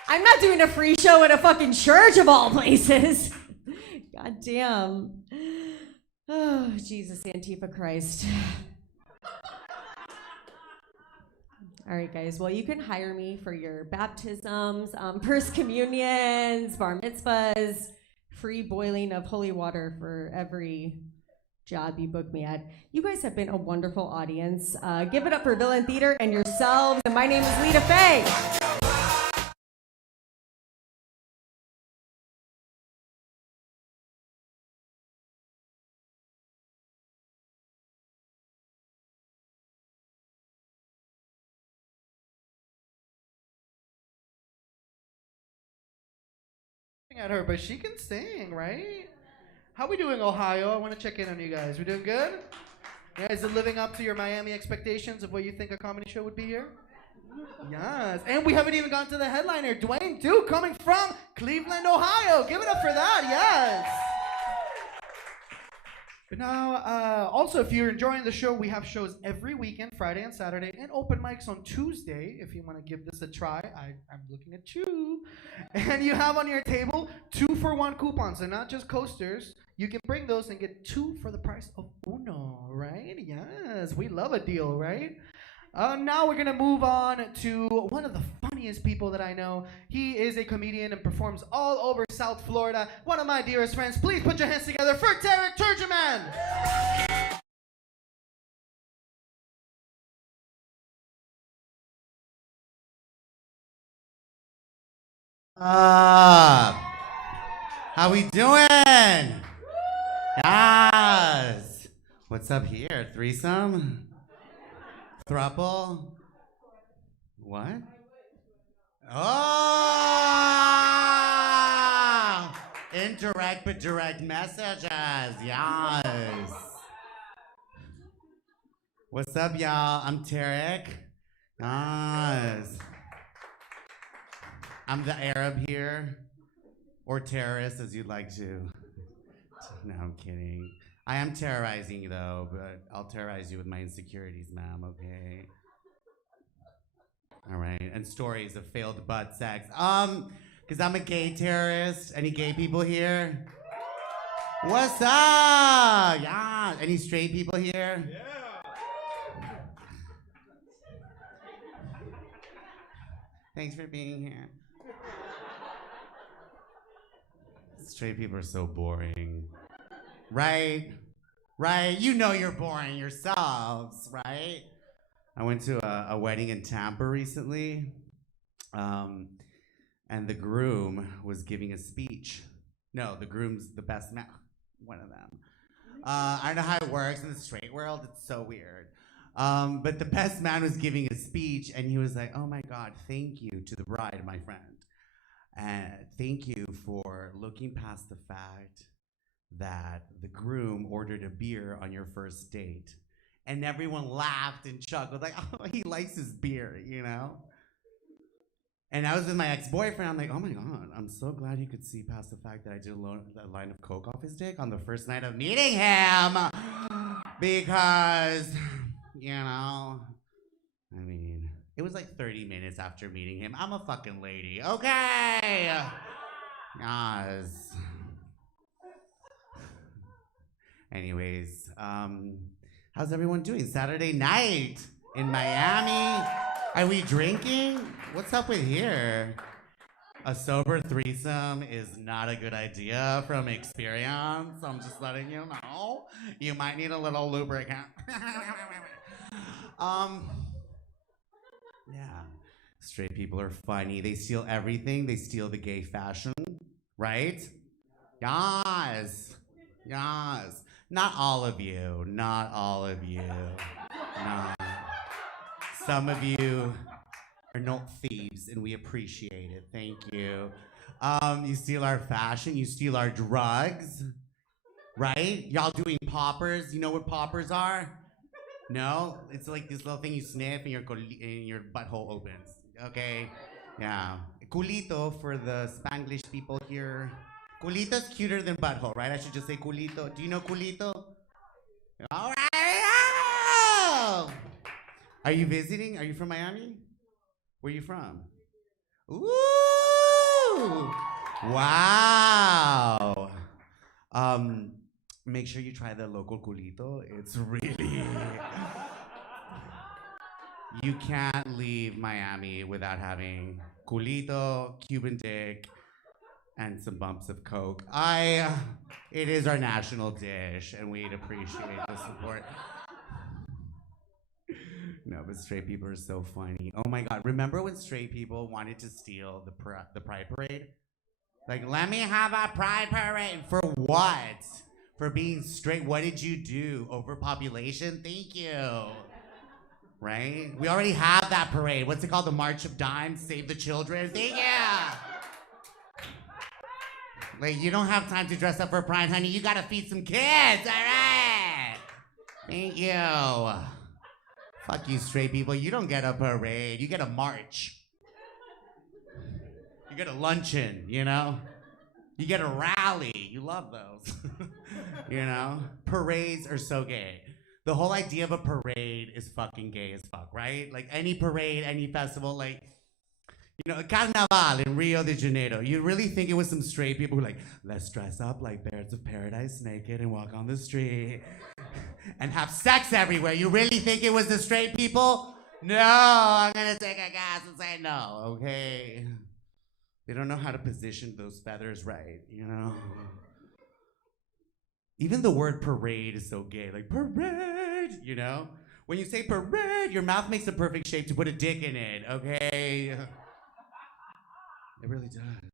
I'm not doing a free show at a fucking church of all places. God damn. Oh, Jesus, Antifa Christ. All right, guys. Well, you can hire me for your baptisms, first communions, bar mitzvahs, free boiling of holy water for every job you book me at. You guys have been a wonderful audience. Give it up for Villain Theater and yourselves. And my name is Leetah Faye. At her, but she can sing, right? How we doing, Ohio? I want to check in on you guys. We doing good? Yeah, is it living up to your Miami expectations of what you think a comedy show would be here? Yes. And we haven't even gone to the headliner, Dwayne Duke, coming from Cleveland, Ohio. Give it up for that. Yes. But now, also, if you're enjoying the show, we have shows every weekend, Friday and Saturday, and open mics on Tuesday. If you want to give this a try, I'm looking at you. And you have on your table 2-for-1 coupons, and not just coasters. You can bring those and get 2 for the price of uno, right? Yes, we love a deal, right? Now we're going to move on to one of the funniest people that I know. He is a comedian and performs all over South Florida. One of my dearest friends. Please put your hands together for Tarek Turjman. How we doing? Yes. What's up here? Threesome? Throuple? What? Oh! Indirect but direct messages. Yes. What's up, y'all? I'm Tarek. Yes. I'm the Arab here. Or terrorist, as you'd like to. No, I'm kidding. I am terrorizing you, though, but I'll terrorize you with my insecurities, ma'am, okay? All right, and stories of failed butt sex. Because I'm a gay terrorist. Any gay people here? What's up? Yeah. Any straight people here? Yeah. Thanks for being here. Straight people are so boring. Right? Right? You know you're boring yourselves, right? I went to a wedding in Tampa recently, and the groom was giving a speech. No, the groom's the best man. One of them. I don't know how it works in the straight world. It's so weird. But the best man was giving a speech, and he was like, "Oh my God, thank you to the bride, my friend. And thank you for looking past the fact that the groom ordered a beer on your first date." And everyone laughed and chuckled, like, "Oh, he likes his beer, you know?" And I was with my ex-boyfriend. I'm like, "Oh my God, I'm so glad he could see past the fact that I did a line of coke off his dick on the first night of meeting him." Because, you know, I mean, it was like 30 minutes after meeting him. I'm a fucking lady, okay? Yes. Anyways, how's everyone doing? Saturday night in Miami. Are we drinking? What's up with here? A sober threesome is not a good idea from experience. I'm just letting you know. You might need a little lubricant. Yeah. Straight people are funny. They steal everything. They steal the gay fashion, right? Yes. Yes. Not all of you. Not all of you. No. Some of you are not thieves, and we appreciate it. Thank you. You steal our fashion. You steal our drugs, right? Y'all doing poppers. You know what poppers are? No? It's like this little thing you sniff and your butthole opens. Okay? Yeah. Culito for the Spanglish people here. Culito's cuter than butthole, right? I should just say culito. Do you know culito? All right. Are you visiting? Are you from Miami? Where are you from? Ooh. Wow. Make sure you try the local culito. It's really... You can't leave Miami without having culito, Cuban dick, and some bumps of coke. It is our national dish, and we'd appreciate the support. No, but straight people are so funny. Oh my God, remember when straight people wanted to steal the Pride Parade? Like, let me have a Pride Parade. For what? For being straight? What did you do? Overpopulation? Thank you. Right? We already have that parade. What's it called? The March of Dimes? Save the Children? Thank you. Like, you don't have time to dress up for Pride, honey. You gotta feed some kids, all right? Thank you. Fuck you, straight people. You don't get a parade. You get a march. You get a luncheon, you know? You get a rally. You love those. You know? Parades are so gay. The whole idea of a parade is fucking gay as fuck, right? Like any parade, any festival, like, you know, Carnaval in Rio de Janeiro. You really think it was some straight people who were like, let's dress up like birds of paradise naked and walk on the street and have sex everywhere. You really think it was the straight people? No, I'm gonna take a gas and say no, okay? They don't know how to position those feathers right, you know? Even the word parade is so gay, like parade, you know? When you say parade, your mouth makes a perfect shape to put a dick in it, okay? It really does.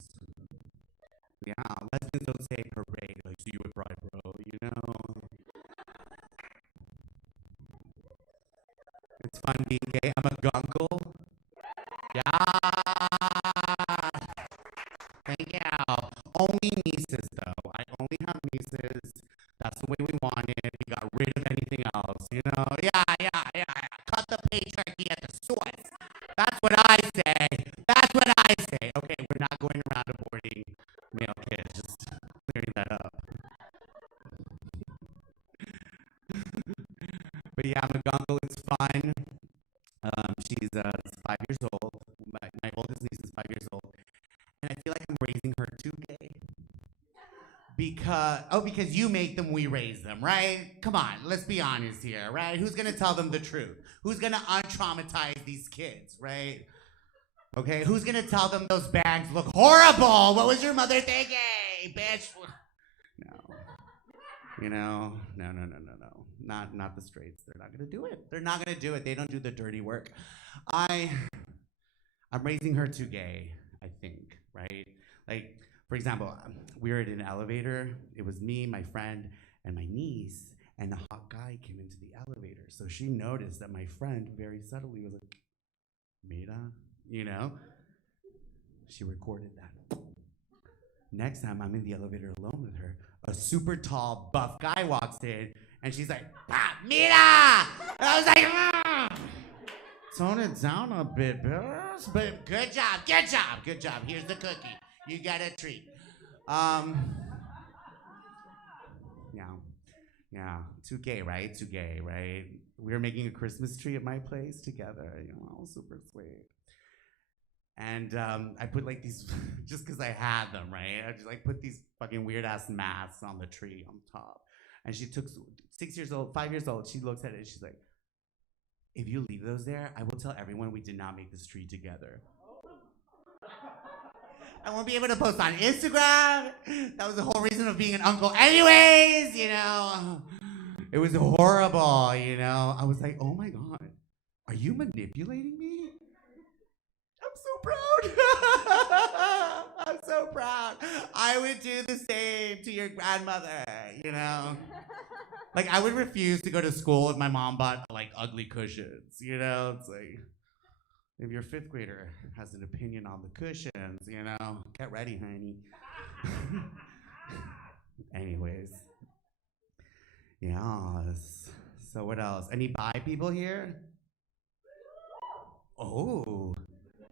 Yeah, lesbians don't say parade, like see you at Pride, bro, you know? It's fun being gay. I'm a gunkle. Yeah. Thank you. Only nieces, though. I only have nieces. That's the way we want it. We got rid of anything else, you know? Yeah. Cut the patriarchy at the source. That's what I say. That's what I say. Okay, we're not going around aborting male kids. Just clearing that up. But yeah, I'm a gunkle. It's fun. She's 5 years old. My oldest niece is 5 years old. And I feel like I'm raising her too gay. Because you make them, we raise them, right? Come on, let's be honest here, right? Who's gonna tell them the truth? Who's gonna untraumatize these kids, right? Okay, who's gonna tell them those bags look horrible? What was your mother thinking, bitch? No. You know, no. Not the straights. They're not gonna do it. They're not gonna do it. They don't do the dirty work. I'm raising her too gay, I think, right? Like, for example, we were in an elevator. It was me, my friend, and my niece, and a hot guy came into the elevator. So she noticed that my friend very subtly was like, Mira, you know? She recorded that. Next time I'm in the elevator alone with her, a super tall, buff guy walks in, and she's like, Mira! And I was like, tone it down a bit, bitch. But good job. Here's the cookie. You got a treat. Yeah. Too gay, right? We were making a Christmas tree at my place together, you know, super sweet. And I put like these, just because I had them, right? I just like put these fucking weird ass masks on the tree on top. And she took 5 years old, she looks at it and she's like, if you leave those there, I will tell everyone we did not make this tree together. I won't be able to post on Instagram. That was the whole reason of being an uncle anyways, you know. It was horrible, you know. I was like, oh my God, are you manipulating me? I'm so proud. I'm so proud. I would do the same to your grandmother, you know. Like, I would refuse to go to school if my mom bought, like, ugly cushions, you know? It's like, if your fifth grader has an opinion on the cushions, you know, get ready, honey. Anyways. Yes. So what else? Any bi people here? Oh.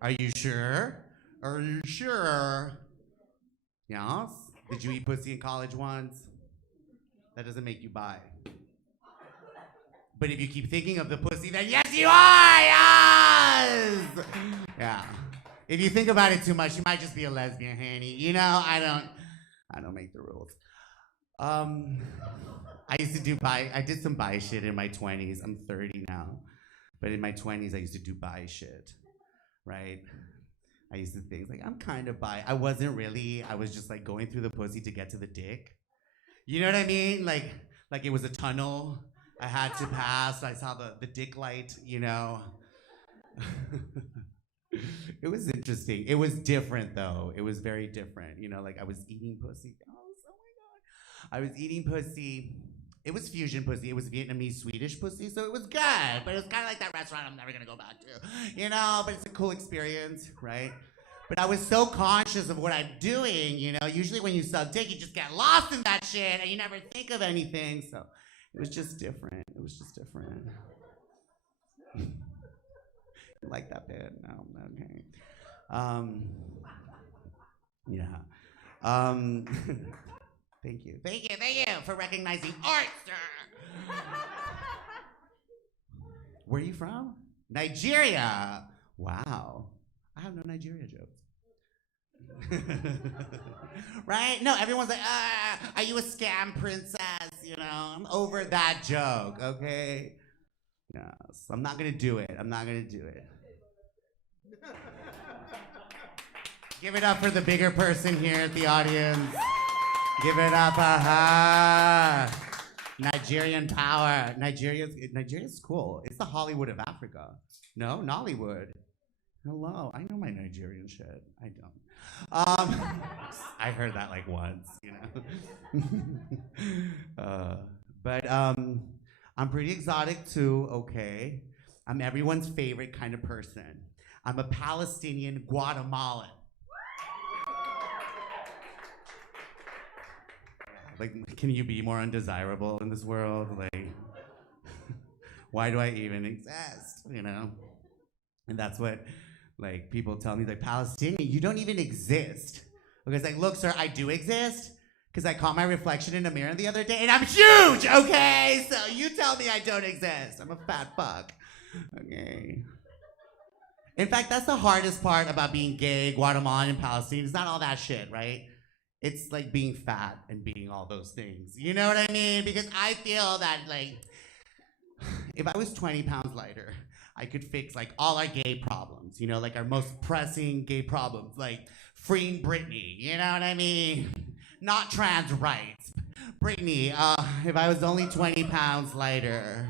Are you sure? Are you sure? Yes? Did you eat pussy in college once? That doesn't make you bi. But if you keep thinking of the pussy, then yes, you are! Yes! Yeah. If you think about it too much, you might just be a lesbian, honey. You know, I don't make the rules. I used to do I did some bi shit in my 20s. I'm 30 now. But in my 20s, I used to do bi shit, right? I used to think, like, I'm kind of bi. I wasn't really. I was just, like, going through the pussy to get to the dick. You know what I mean? Like it was a tunnel I had to pass. I saw the dick light, you know. It was interesting. It was different, though. It was very different. You know, like, I was eating pussy. Oh my God. I was eating pussy. It was fusion pussy. It was Vietnamese Swedish pussy, so it was good. But it was kind of like that restaurant I'm never going to go back to. You know, but it's a cool experience, right? But I was so conscious of what I'm doing, you know. Usually when you suck dick, you just get lost in that shit and you never think of anything. So It was just different. It was just different. You like that bit? No, okay. Yeah. Thank you for recognizing art, sir. Where are you from? Nigeria. Wow. I have no Nigeria jokes. Right? No, everyone's like, are you a scam princess? You know, I'm over that joke, okay? Yes, I'm not gonna do it. I'm not gonna do it. Give it up for the bigger person here at the audience. Give it up, Nigerian power. Nigeria's cool. It's the Hollywood of Africa. No, Nollywood. Hello, I know my Nigerian shit. I don't. I heard that like once, you know. But I'm pretty exotic too, okay? I'm everyone's favorite kind of person. I'm a Palestinian Guatemalan. Like, can you be more undesirable in this world? Like, why do I even exist, you know? And that's what, like, people tell me, like, Palestinian, you don't even exist. Because, like, look, sir, I do exist, because I caught my reflection in a mirror the other day, and I'm huge, okay? So you tell me I don't exist. I'm a fat fuck, okay? In fact, that's the hardest part about being gay, Guatemalan, and Palestinian. It's not all that shit, right? It's like being fat and being all those things. You know what I mean? Because I feel that, like, if I was 20 pounds lighter, I could fix, like, all our gay problems. You know, like our most pressing gay problems, like freeing Britney. You know what I mean? Not trans rights. Britney, if I was only 20 pounds lighter,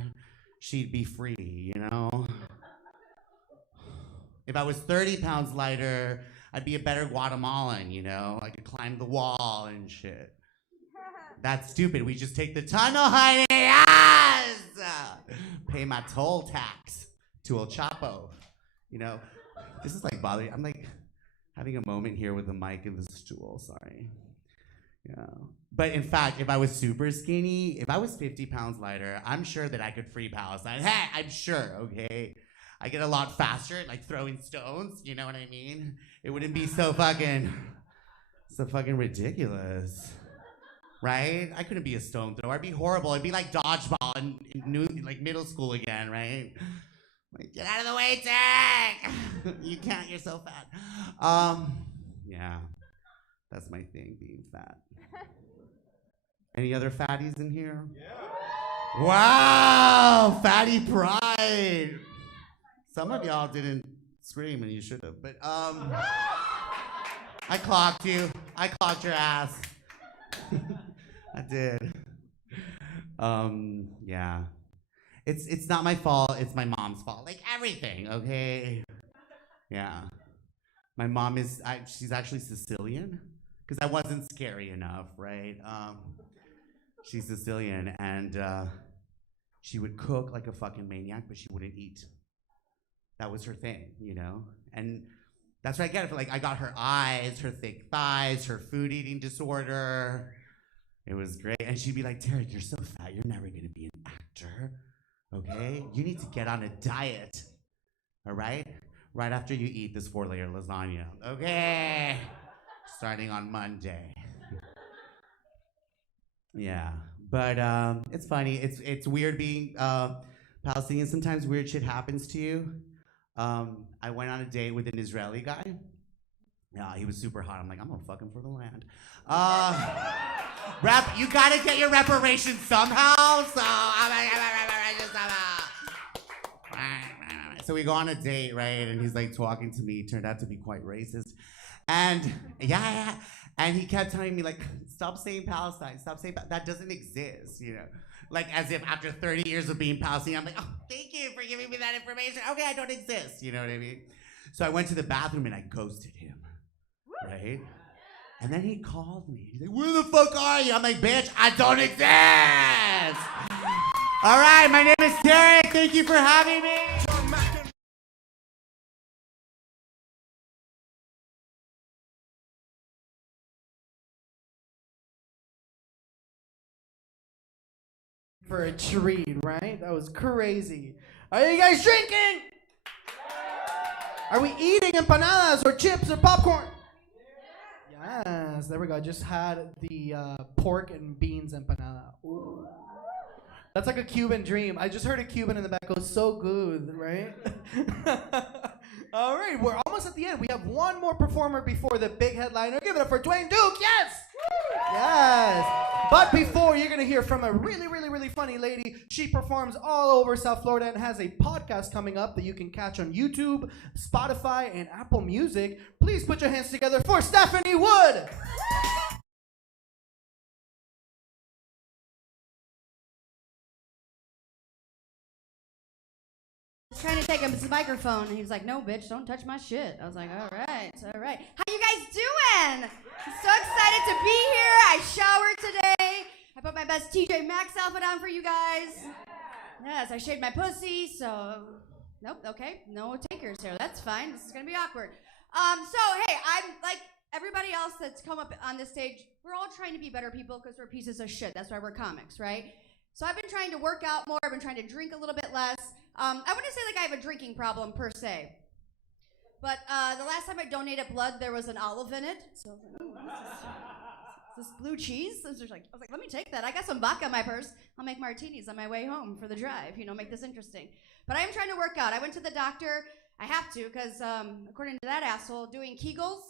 she'd be free, you know? If I was 30 pounds lighter, I'd be a better Guatemalan, you know? I could climb the wall and shit. That's stupid. We just take the tunnel, honey. Yes! Pay my toll tax to El Chapo. You know, this is like bothering. I'm like having a moment here with the mic and the stool. Sorry. Yeah. But in fact, if I was super skinny, if I was 50 pounds lighter, I'm sure that I could free Palestine. Hey, I'm sure, okay? I get a lot faster at, like, throwing stones, you know what I mean? It wouldn't be so fucking ridiculous, right? I couldn't be a stone thrower. I'd be horrible. It'd be like dodgeball in like middle school again, right? Like, get out of the way, Tarek! You can't, you're so fat. Yeah, that's my thing, being fat. Any other fatties in here? Yeah. Wow, fatty pride. Some of y'all didn't scream and you should have, but I clocked you. I clocked your ass. I did. Yeah. It's not my fault, it's my mom's fault. Like everything, okay? Yeah. My mom she's actually Sicilian, because I wasn't scary enough, right? She's Sicilian, and she would cook like a fucking maniac, but she wouldn't eat. That was her thing, you know? And that's what I get it for. Like, I got her eyes, her thick thighs, her food eating disorder. It was great. And she'd be like, Tarek, you're so fat, you're never gonna be an actor, okay? You need to get on a diet, all right? Right after you eat this 4-layer lasagna, okay? Starting on Monday. Yeah, but it's funny. It's weird being Palestinian. Sometimes weird shit happens to you. I went on a date with an Israeli guy. Yeah, he was super hot. I'm like, I'm gonna fuck him for the land. You gotta get your reparations somehow. So I'm like, reparations somehow. So we go on a date, right? And he's like talking to me. Turned out to be quite racist. And yeah. And he kept telling me, like, stop saying Palestine, that doesn't exist, you know? Like, as if after 30 years of being Palestinian, I'm like, oh, thank you for giving me that information. Okay, I don't exist, you know what I mean? So I went to the bathroom and I ghosted him, right? And then he called me. He's like, where the fuck are you? I'm like, bitch, I don't exist! All right, my name is Tarek. Thank you for having me. for a treat, right? That was crazy. Are you guys drinking? Are we eating empanadas or chips or popcorn? Yes, there we go. I just had the pork and beans empanada. Ooh. That's like a Cuban dream. I just heard a Cuban in the back go, so good, right? All right, we're almost at the end. We have one more performer before the big headliner. Give it up for Dwayne Duke, yes! Yes! But before, you're going to hear from a really, really, really funny lady. She performs all over South Florida and has a podcast coming up that you can catch on YouTube, Spotify, and Apple Music. Please put your hands together for Stephanie Wood! Trying to take his microphone, and he's like, "No, bitch, don't touch my shit." I was like, all right. How you guys doing? I'm so excited to be here. I showered today. I put my best TJ Maxx outfit on for you guys. Yes, I shaved my pussy, so, nope, okay, no takers here. That's fine. This is going to be awkward. So, hey, I'm like everybody else that's come up on this stage, we're all trying to be better people because we're pieces of shit. That's why we're comics, right? So I've been trying to work out more. I've been trying to drink a little bit less. I wouldn't say like I have a drinking problem per se, but the last time I donated blood, there was an olive in it. So I was like, ooh, this blue cheese? I was like, let me take that. I got some vodka in my purse. I'll make martinis on my way home for the drive, make this interesting. But I am trying to work out. I went to the doctor. I have to because according to that asshole, doing Kegels,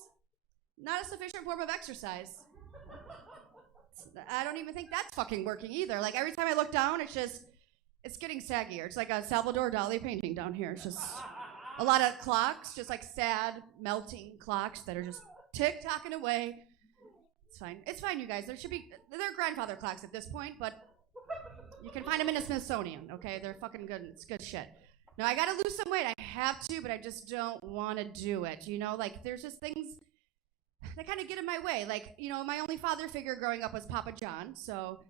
not a sufficient form of exercise. I don't even think that's fucking working either. Like every time I look down, it's getting saggier. It's like a Salvador Dali painting down here. It's just a lot of clocks, just like sad, melting clocks that are just tick-tocking away. It's fine. It's fine, you guys. They're grandfather clocks at this point, but you can find them in a Smithsonian, okay? They're fucking good. It's good shit. No, I gotta lose some weight. I have to, but I just don't want to do it. Like there's just things that kind of get in my way. Like, my only father figure growing up was Papa John, so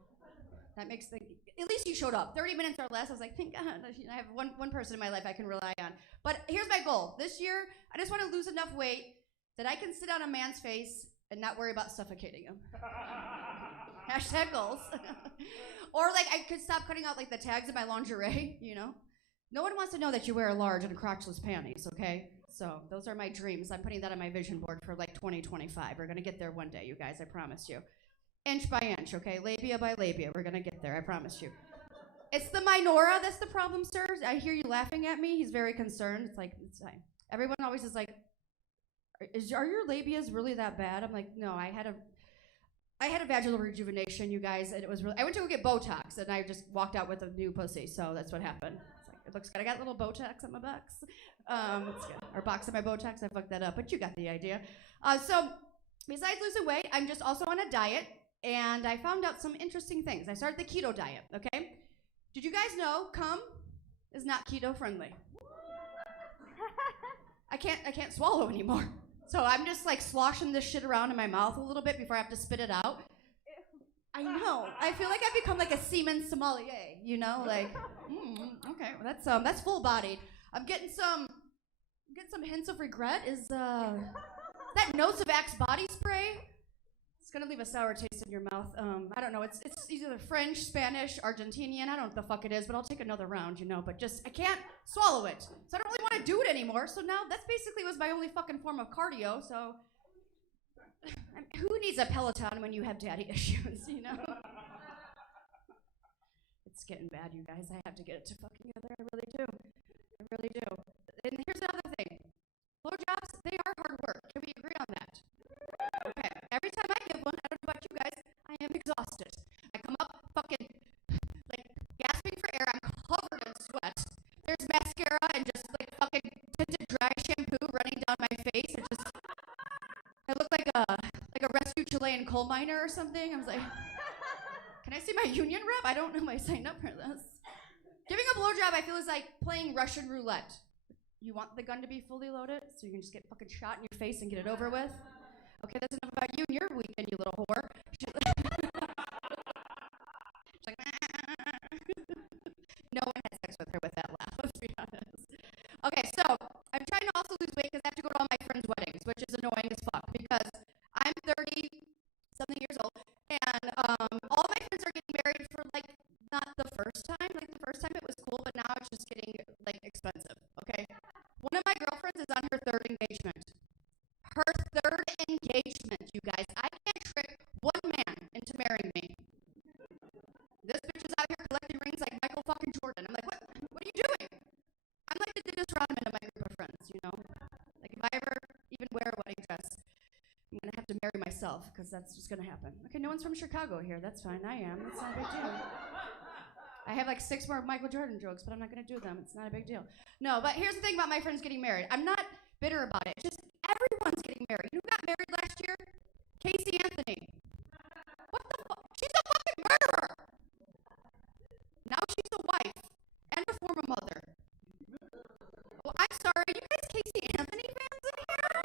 that makes at least you showed up. 30 minutes or less. I was like, thank God, I have one person in my life I can rely on. But here's my goal. This year, I just want to lose enough weight that I can sit on a man's face and not worry about suffocating him. Hashtag goals. Or like I could stop cutting out like the tags in my lingerie, No one wants to know that you wear a large and crotchless panties, okay? So those are my dreams. I'm putting that on my vision board for like 2025. We're going to get there one day, you guys, I promise you. Inch by inch, okay? Labia by labia. We're going to get there, I promise you. It's the minora that's the problem, sir. I hear you laughing at me. He's very concerned. It's like, it's fine. Everyone always is like, are your labias really that bad? I'm like, no, I had a vaginal rejuvenation, you guys, and it was really, I went to go get Botox, and I just walked out with a new pussy, so that's what happened. It's like, it looks good. I got a little Botox on my box. It's good. Or box of my Botox, I fucked that up, but you got the idea. So, besides losing weight, I'm just also on a diet, and I found out some interesting things. I started the Keto Diet, okay? Did you guys know cum is not keto friendly? I can't swallow anymore. So I'm just like sloshing this shit around in my mouth a little bit before I have to spit it out. I know. I feel like I've become like a semen sommelier, like, okay, well, that's full bodied. I'm getting some hints of regret. Is that Notes of Axe body spray? It's gonna leave a sour taste in your mouth. I don't know. It's either French, Spanish, Argentinian. I don't know what the fuck it is, but I'll take another round, But just I can't swallow it, so I don't really want to do it anymore. So now that's basically was my only fucking form of cardio. So who needs a Peloton when you have daddy issues, It's getting bad, you guys. I have to get it to fucking together. I really do. I really do. And here's another thing. Blowjobs, they are hard work. Can we agree on that? Okay. Every time I give one, I don't know about you guys, I am exhausted. I come up fucking, like, gasping for air. I'm covered in sweat. There's mascara and just, like, fucking tinted dry shampoo running down my face. I look like a rescue Chilean coal miner or something. I was like, can I see my union rep? I don't know if I signed up for this. Giving a blowjob, I feel, is like playing Russian roulette. You want the gun to be fully loaded, so you can just get fucking shot in your face and get it over with? Okay, that's enough about you and your weekend, you little whore. She's like, no one had sex with her with that laugh, let's be honest. Okay, so I'm trying to also lose weight because I have to go to all my friends' weddings, which is annoying as fuck because I'm 30-something years old, and all my friends are getting married for, like, not the first third engagement. Her third engagement, you guys. I can't trick one man into marrying me. This bitch is out here collecting rings like Michael fucking Jordan. I'm like, what are you doing? I'm like the Dennis Rodman of my group of friends, you know? Like, if I ever even wear a wedding dress, I'm going to have to marry myself, because that's just going to happen. Okay, no one's from Chicago here. That's fine. I am. That's not a big deal. I have like 6 more Michael Jordan jokes, but I'm not going to do them. It's not a big deal. No, but here's the thing about my friends getting married. I'm not bitter about it. It's just everyone's getting married. You know who got married last year? Casey Anthony. What the fuck? She's a fucking murderer. Now she's a wife and a former mother. Well, I'm sorry. Are you guys Casey Anthony fans in here?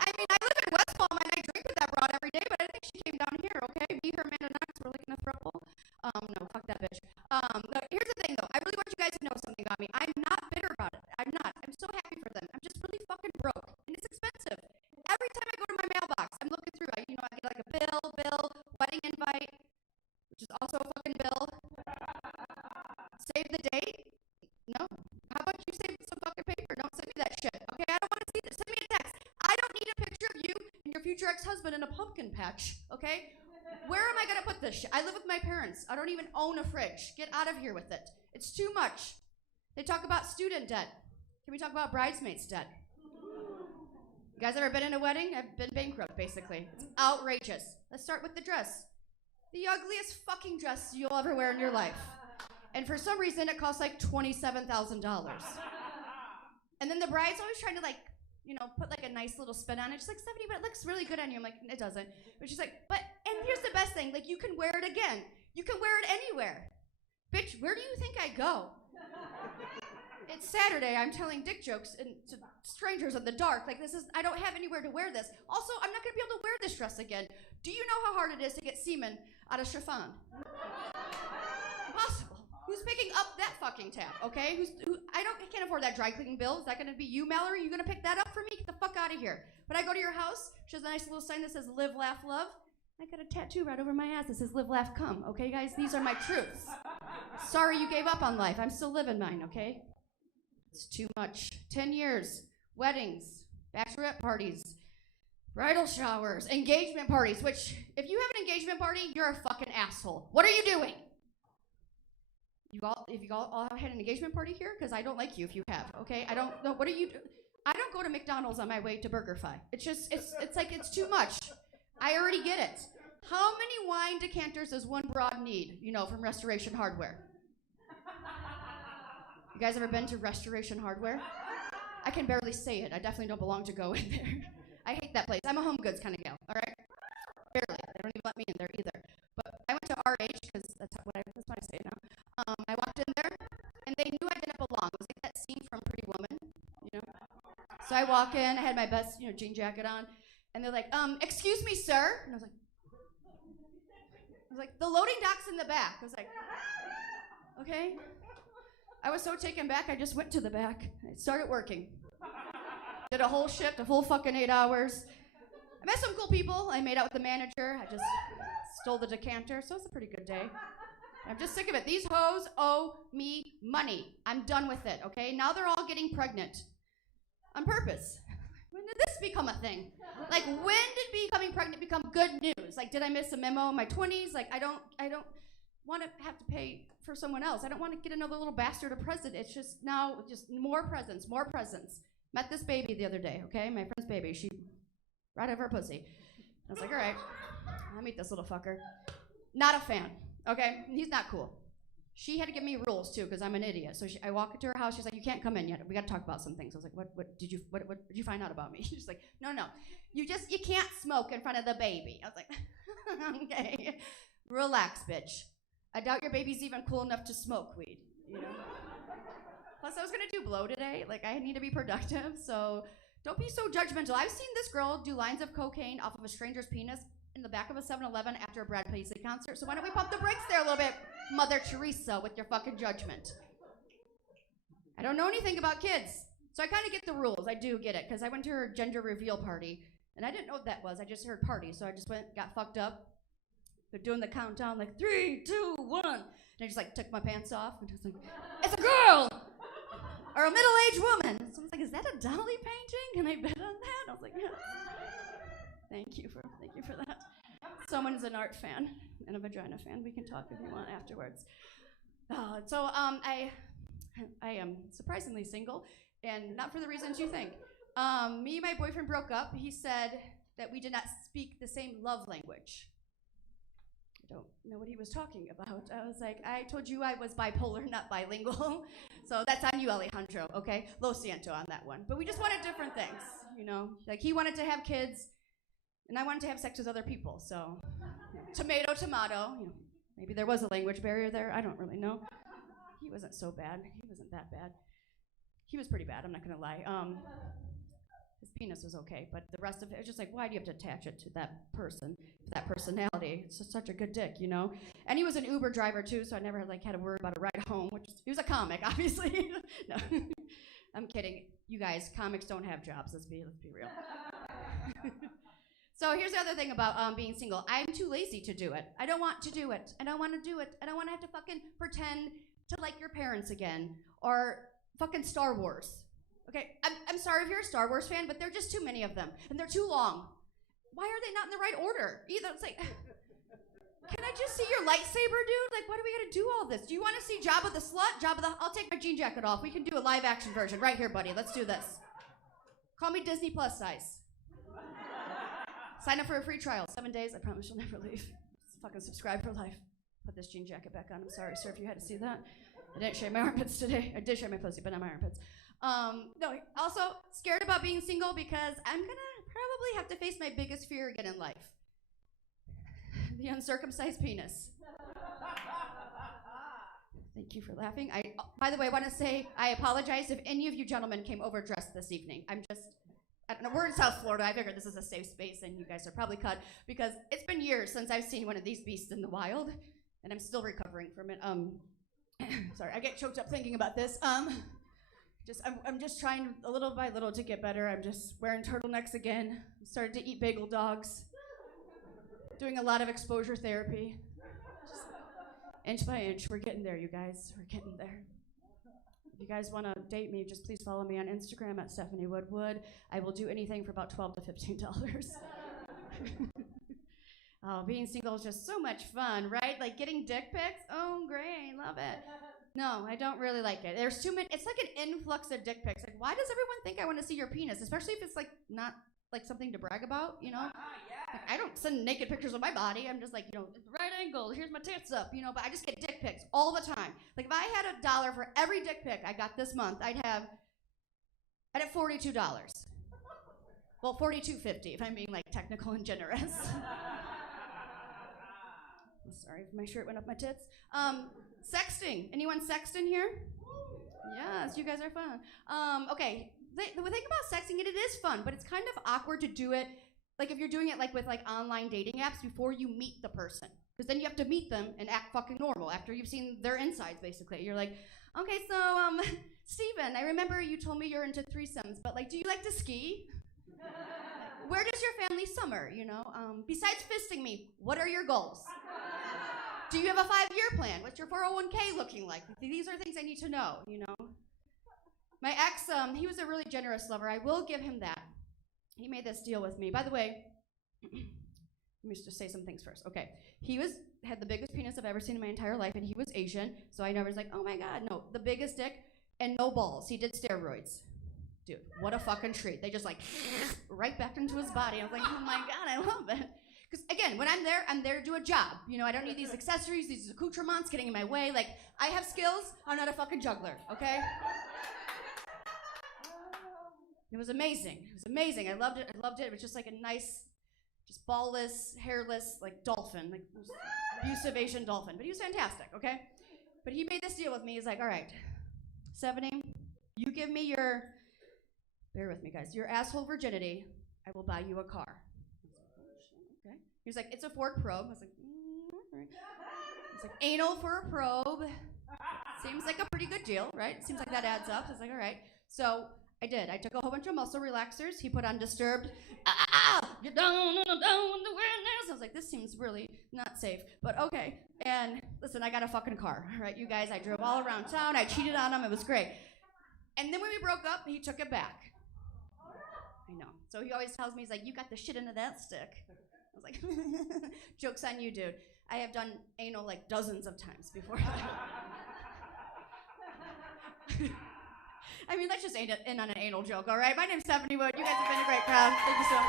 I mean, I live in West Palm and I drink with that broad every day, but I think she came down here, okay? Me, her, Amanda Knox, we're like in a throuple. No, fuck that bitch. But here's the thing, though. I really want you guys to know something about me. I'm not bitter about it. I'm not. I'm so happy for them. I'm just really fucking broke, and it's expensive. Every time I go to my mailbox, I'm looking through. I get like a bill, wedding invite, which is also a fucking bill. Save the date? No. How about you save some fucking paper? Don't send me that shit. Okay, I don't want to see this. Send me a text. I don't need a picture of you and your future ex-husband in a pumpkin patch. Okay? Where am I gonna put this shit? I live with my parents. I don't even own a fridge. Get out of here with it. It's too much. They talk about student debt. Can we talk about bridesmaids debt? You guys ever been in a wedding? I've been bankrupt, basically. It's outrageous. Let's start with the dress. The ugliest fucking dress you'll ever wear in your life. And for some reason, it costs like $27,000. And then the bride's always trying to like, put like a nice little spin on it. She's like, 70, but it looks really good on you. I'm like, it doesn't. But she's like, and here's the best thing. Like, you can wear it again. You can wear it anywhere. Bitch, where do you think I go? It's Saturday. I'm telling dick jokes to strangers in the dark. Like, I don't have anywhere to wear this. Also, I'm not going to be able to wear this dress again. Do you know how hard it is to get semen out of chiffon? Impossible. Who's picking up that fucking tab, okay? I can't afford that dry cleaning bill. Is that gonna be you, Mallory? You gonna pick that up for me? Get the fuck out of here. But I go to your house, she has a nice little sign that says live, laugh, love. I got a tattoo right over my ass that says live, laugh, come, okay, guys? These are my truths. Sorry you gave up on life. I'm still living mine, okay? It's too much. 10 years, weddings, bachelorette parties, bridal showers, engagement parties, which, if you have an engagement party, you're a fucking asshole. What are you doing? If you all had an engagement party here, because I don't like you if you have, okay? I don't know. What are you I don't go to McDonald's on my way to BurgerFi. It's just, it's like, it's too much. I already get it. How many wine decanters does one broad need, from Restoration Hardware? You guys ever been to Restoration Hardware? I can barely say it. I definitely don't belong to go in there. I hate that place. I'm a home goods kind of gal, all right? Barely. They don't even let me in there either. But I went to RH, because that's what I say now. I walked in there, and they knew I didn't belong. It was like that scene from Pretty Woman, So I walk in, I had my best, jean jacket on, and they're like, excuse me, sir. And I was like, the loading dock's in the back. I was like, okay. I was so taken back, I just went to the back. I started working. Did a whole shift, a full fucking 8 hours. I met some cool people. I made out with the manager. I just stole the decanter, so it's a pretty good day. I'm just sick of it. These hoes owe me money. I'm done with it, okay? Now they're all getting pregnant. On purpose. When did this become a thing? Like, when did becoming pregnant become good news? Like, did I miss a memo in my 20s? Like, I don't want to have to pay for someone else. I don't want to get another little bastard a present. It's just now, just more presents, more presents. Met this baby the other day, okay? My friend's baby. She right over her pussy. I was like, all right, I'll meet this little fucker. Not a fan. Okay, he's not cool. She had to give me rules too, because I'm an idiot. So I walk into her house. She's like, "You can't come in yet. We got to talk about some things." I was like, "What did you find out about me?" She's like, "No, you can't smoke in front of the baby." I was like, "Okay, relax, bitch. I doubt your baby's even cool enough to smoke weed, Plus, I was gonna do blow today. Like, I need to be productive, so don't be so judgmental. I've seen this girl do lines of cocaine off of a stranger's penis in the back of a 7-Eleven after a Brad Paisley concert. So why don't we pump the brakes there a little bit, Mother Teresa, with your fucking judgment? I don't know anything about kids, so I kind of get the rules. I do get it, because I went to her gender reveal party, and I didn't know what that was. I just heard party, so I just got fucked up. They're doing the countdown, like 3, 2, 1. And I just took my pants off, and I was like, "It's a girl! or a middle-aged woman. Someone's like, is that a Dolly painting? Can I bet on that? I was like, yeah. Thank you for that. Someone's an art fan and a vagina fan. We can talk if you want afterwards. I am surprisingly single, and not for the reasons you think. Me and my boyfriend broke up. He said that we did not speak the same love language. I don't know what he was talking about. I was like, I told you I was bipolar, not bilingual. So that's on you, Alejandro, okay? Lo siento on that one. But we just wanted different things, you know? Like, he wanted to have kids, and I wanted to have sex with other people. So, tomato, tomato. You know, maybe there was a language barrier there. I don't really know. He wasn't so bad. He wasn't that bad. He was pretty bad, I'm not going to lie. His penis was okay, but the rest of it, it's just like, why do you have to attach it to that person, that personality? It's just such a good dick, you know? And he was an Uber driver, too, so I never had to worry about a ride home, he was a comic, obviously. No, I'm kidding. You guys, comics don't have jobs, let's be real. So here's the other thing about being single. I'm too lazy to do it. I don't want to do it. I don't want to do it. I don't want to have to fucking pretend to like your parents again, or fucking Star Wars. Okay, I'm sorry if you're a Star Wars fan, but there are just too many of them, and they're too long. Why are they not in the right order? Either it's like, can I just see your lightsaber, dude? Like, why do we gotta do all this? Do you want to see Jabba the Slut? I'll take my jean jacket off. We can do a live action version right here, buddy. Let's do this. Call me Disney Plus size. Sign up for a free trial, 7 days. I promise you'll never leave. Just fucking subscribe for life. Put this jean jacket back on. I'm sorry, sir, if you had to see that. I didn't shave my armpits today. I did shave my pussy, but not my armpits. No, also scared about being single because I'm gonna probably have to face my biggest fear again in life. The uncircumcised penis. Thank you for laughing. By the way, I want to say I apologize if any of you gentlemen came overdressed this evening. I don't know, we're in South Florida. I figured this is a safe space and you guys are probably cut because it's been years since I've seen one of these beasts in the wild and I'm still recovering from it. Sorry, I get choked up thinking about this. I'm just trying a little by little to get better. I'm just wearing turtlenecks again. I'm starting to eat bagel dogs. Doing a lot of exposure therapy. Just inch by inch, we're getting there, you guys. We're getting there. If you guys want to date me, just please follow me on Instagram at Stephanie Woodwood. I will do anything for about $12 to $15. Oh, being single is just so much fun, right? Like getting dick pics. Oh, great, love it. No, I don't really like it. There's too many. It's like an influx of dick pics. Like, why does everyone think I want to see your penis? Especially if it's like not like something to brag about, you know? Like, I don't send naked pictures of my body. I'm just like, you know, right angle. Here's my tits up, you know. But I just get dick pics all the time. Like if I had $1 for every dick pic I got this month, I'd have $42. Well, $42.50 if I'm being like technical and generous. Sorry if my shirt went up my tits. Sexting. Anyone sext in here? Yes, you guys are fun. Okay, the thing about sexting, it is fun, but it's kind of awkward to do it, like if you're doing it like with like online dating apps before you meet the person. Because then you have to meet them and act fucking normal after you've seen their insides, basically. You're like, okay, so, Steven, I remember you told me you're into threesomes, but like, do you like to ski? Where does your family summer, you know? Besides fisting me, what are your goals? Do you have a 5-year plan? What's your 401k looking like? These are things I need to know, you know? My ex, he was a really generous lover. I will give him that. He made this deal with me. By the way, let me just say some things first. Okay, he had the biggest penis I've ever seen in my entire life, and he was Asian, so I was like, oh my God, no, the biggest dick and no balls. He did steroids. Dude, what a fucking treat. They just like right back into his body. I was like, oh my God, I love it. Because again, when I'm there to do a job. You know, I don't need these accessories, these accoutrements getting in my way. Like, I have skills, I'm not a fucking juggler, okay? It was amazing. It was amazing. I loved it. It was just like a nice, just ballless, hairless, like dolphin, like abusive Asian dolphin. But he was fantastic, okay? But he made this deal with me. He's like, all right, Stephanie, you give me your, bear with me guys, your asshole virginity, I will buy you a car. Okay. He was like, it's a Ford Probe. I was like, all right. He's like, anal for a probe. Seems like a pretty good deal, right? Seems like that adds up. I was like, all right. So I did. I took a whole bunch of muscle relaxers. He put on Disturbed. You're down in the awareness. I was like, this seems really not safe, but okay. And listen, I got a fucking car, right? You guys, I drove all around town. I cheated on him. It was great. And then when we broke up, he took it back. I know. So he always tells me, he's like, you got the shit into that stick. I was like, joke's on you, dude. I have done anal like dozens of times before. I mean, let's just end on an anal joke, all right? My name's Stephanie Wood. You guys have been a great crowd. Thank you so much.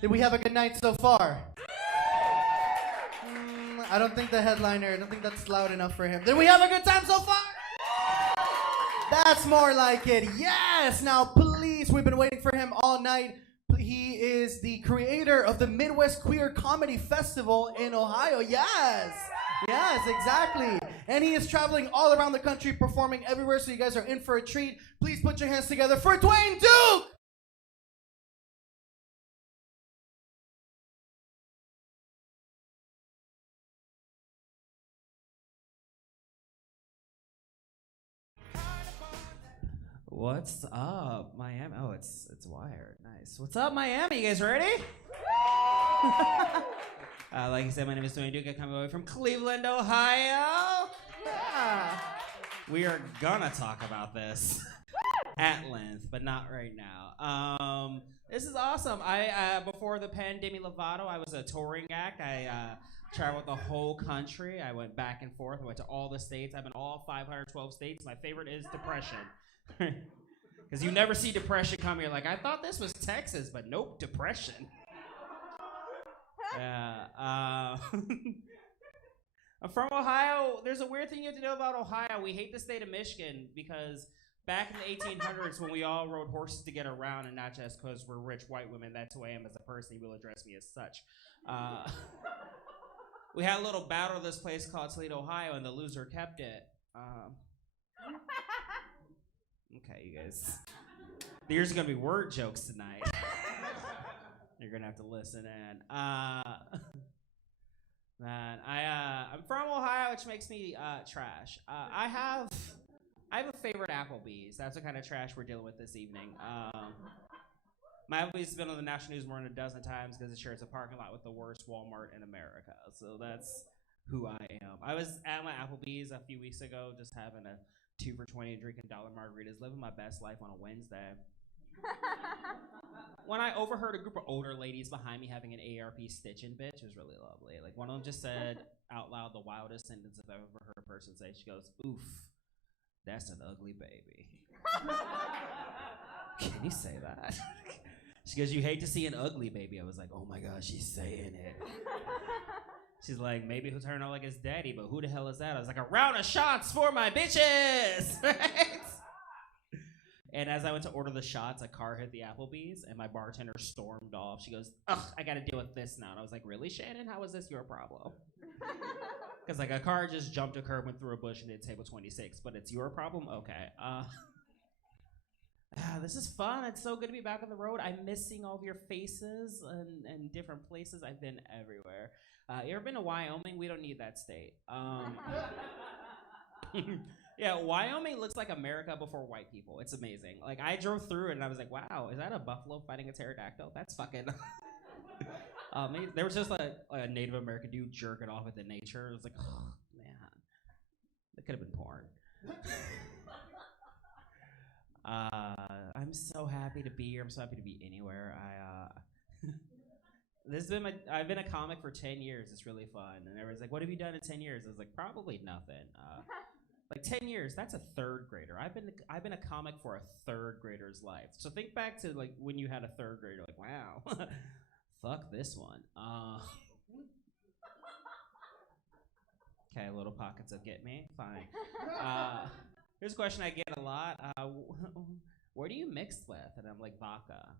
Did we have a good night so far? I don't think I don't think that's loud enough for him. Did we have a good time so far? That's more like it. Yes! Now, please, we've been waiting for him all night. He is the creator of the Midwest Queer Comedy Festival in Ohio. Yes! Yes, exactly. And he is traveling all around the country, performing everywhere, so you guys are in for a treat. Please put your hands together for Dwayne Duke! What's up, Miami? Oh, it's wired. Nice. What's up, Miami? You guys ready? Like I said, my name is Dwayne Duke. I come away from Cleveland, Ohio. Yeah. We are gonna talk about this at length, but not right now. This is awesome. Before the pandemic Lovato, I was a touring act. I traveled the whole country. I went back and forth. I went to all the states. I've been all 512 states. My favorite is depression. Because you never see depression come here. Like, I thought this was Texas, but nope, depression. Yeah. I'm from Ohio. There's a weird thing you have to know about Ohio. We hate the state of Michigan because back in the 1800s when we all rode horses to get around, and not just because we're rich white women, that's who I am as a person. You will address me as such. We had a little battle of this place called Toledo, Ohio, and the loser kept it. Okay, you guys. There's gonna be word jokes tonight. You're gonna have to listen in. Man, I'm from Ohio, which makes me trash. I have a favorite Applebee's. That's the kind of trash we're dealing with this evening. My Applebee's has been on the national news more than a dozen times because it shares a parking lot with the worst Walmart in America. So that's who I am. I was at my Applebee's a few weeks ago, just having a 2 for $20 and drinking dollar margaritas, living my best life on a Wednesday. When I overheard a group of older ladies behind me having an ARP stitching bitch, it was really lovely. Like, one of them just said out loud the wildest sentence I've ever heard a person say. She goes, "Oof, that's an ugly baby." Can you say that? She goes, "You hate to see an ugly baby." I was like, oh my God, she's saying it. She's like, maybe he'll turn out like his daddy, but who the hell is that? I was like, a round of shots for my bitches! Right? And as I went to order the shots, a car hit the Applebee's, and my bartender stormed off. She goes, ugh, I gotta deal with this now. And I was like, really, Shannon? How is this your problem? Because, like, a car just jumped a curb, went through a bush, and hit table 26. But it's your problem? Okay. This is fun. It's so good to be back on the road. I'm missing all of your faces and different places. I've been everywhere. You ever been to Wyoming? We don't need that state. Yeah, Wyoming looks like America before white people. It's amazing. Like, I drove through it and I was like, wow, is that a buffalo fighting a pterodactyl? That's fucking... there was just a Native American dude jerking off at the nature. It was like, oh, man. That could have been porn. I'm so happy to be here. I'm so happy to be anywhere. I've been a comic for 10 years. It's really fun. And everyone's like, what have you done in 10 years? I was like, probably nothing. Like 10 years, that's a third grader. I've been a comic for a third grader's life. So think back to like when you had a third grader, like, wow, fuck this one. Okay, little pockets of get me, fine. Here's a question I get a lot. Where do you mix with? And I'm like, vodka.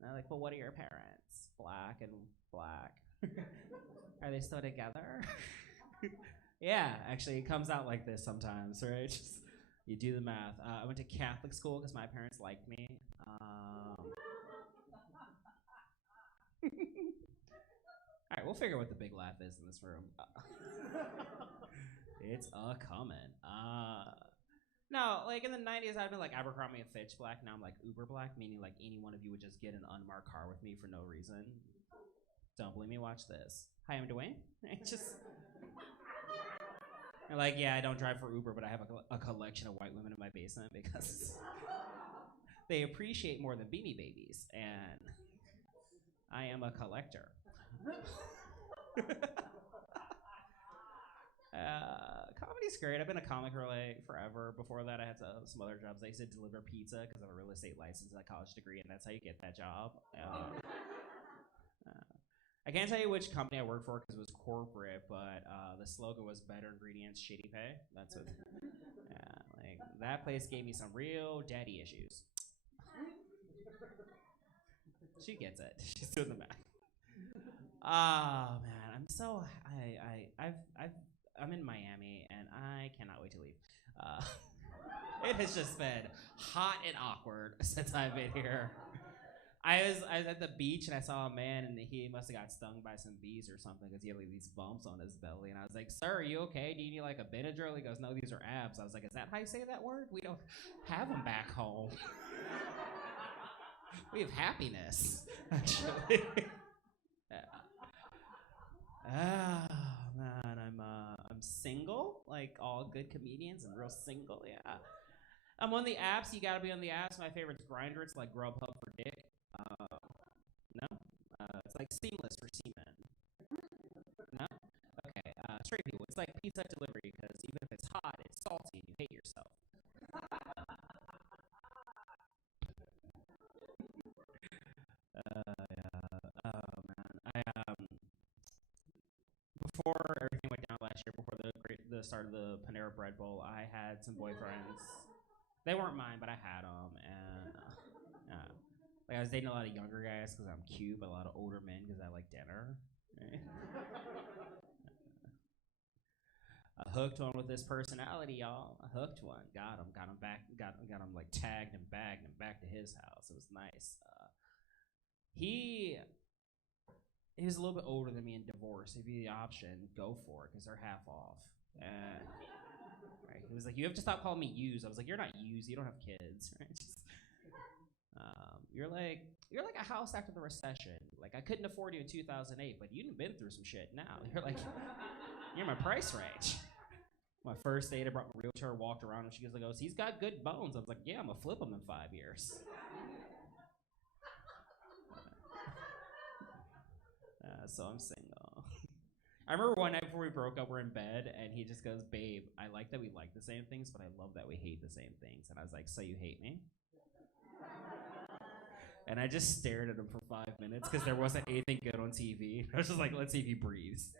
And I'm like, well, what are your parents? Black and black. Are they still together? Yeah, actually, it comes out like this sometimes, right? Just, you do the math. I went to Catholic school because my parents liked me. All right, we'll figure what the big laugh is in this room. It's a coming. No, like in the 90s, I'd been like Abercrombie and Fitch black. Now I'm like uber black, meaning like any one of you would just get an unmarked car with me for no reason. Don't believe me? Watch this. Hi, I'm Dwayne. Just. And like, yeah, I don't drive for Uber, but I have a collection of white women in my basement because they appreciate more than Beanie Babies, and I am a collector. Comedy's great. I've been a comic for like forever. Before that, I had some other jobs. I used to deliver pizza because I have a real estate license and a college degree, and that's how you get that job. I can't tell you which company I worked for because it was corporate, but the slogan was "Better ingredients, shitty pay." That's what. Yeah, like that place gave me some real daddy issues. She gets it. She's doing the math. Oh man, I'm in Miami and I cannot wait to leave. It has just been hot and awkward since I've been here. I was at the beach and I saw a man and he must have got stung by some bees or something because he had like these bumps on his belly, and I was like, "Sir, are you okay? Do you need like a Benadryl?" He goes, "No, these are abs." I was like, "Is that how you say that word? We don't have them back home. We have happiness, actually." Man, I'm single, like all good comedians, and real single. Yeah, I'm on the apps. You gotta be on the apps. My favorite's Grindr. It's like Grubhub for dick. No, it's like Seamless for semen. No, okay. Straight people. It's like pizza delivery because even if it's hot, it's salty, and you hate yourself. Yeah. Oh man, before everything went down last year, before the start of the Panera Bread Bowl, I had some boyfriends. They weren't mine, but I had them, and like I was dating a lot of younger guys because I'm cute, but a lot of older men because I like dinner. Right? I hooked one with this personality, y'all. I hooked one, got him back, got him like tagged and back to his house. It was nice. He was a little bit older than me and divorced. If you the option, go for it because they're half off. Right, he was like, "You have to stop calling me used." I was like, "You're not used. You don't have kids." Right? Just, you're like a house after the recession. Like I couldn't afford you in 2008, but you've been through some shit now. You're like, you're my price range. My first date, I brought my realtor, walked around, and she goes, "He's got good bones." I was like, "Yeah, I'm gonna flip him in 5 years." So I'm single. I remember one night before we broke up, we're in bed, and he just goes, "Babe, I like that we like the same things, but I love that we hate the same things." And I was like, "So you hate me?" And I just stared at him for 5 minutes because there wasn't anything good on TV. I was just like, "Let's see if he breathes."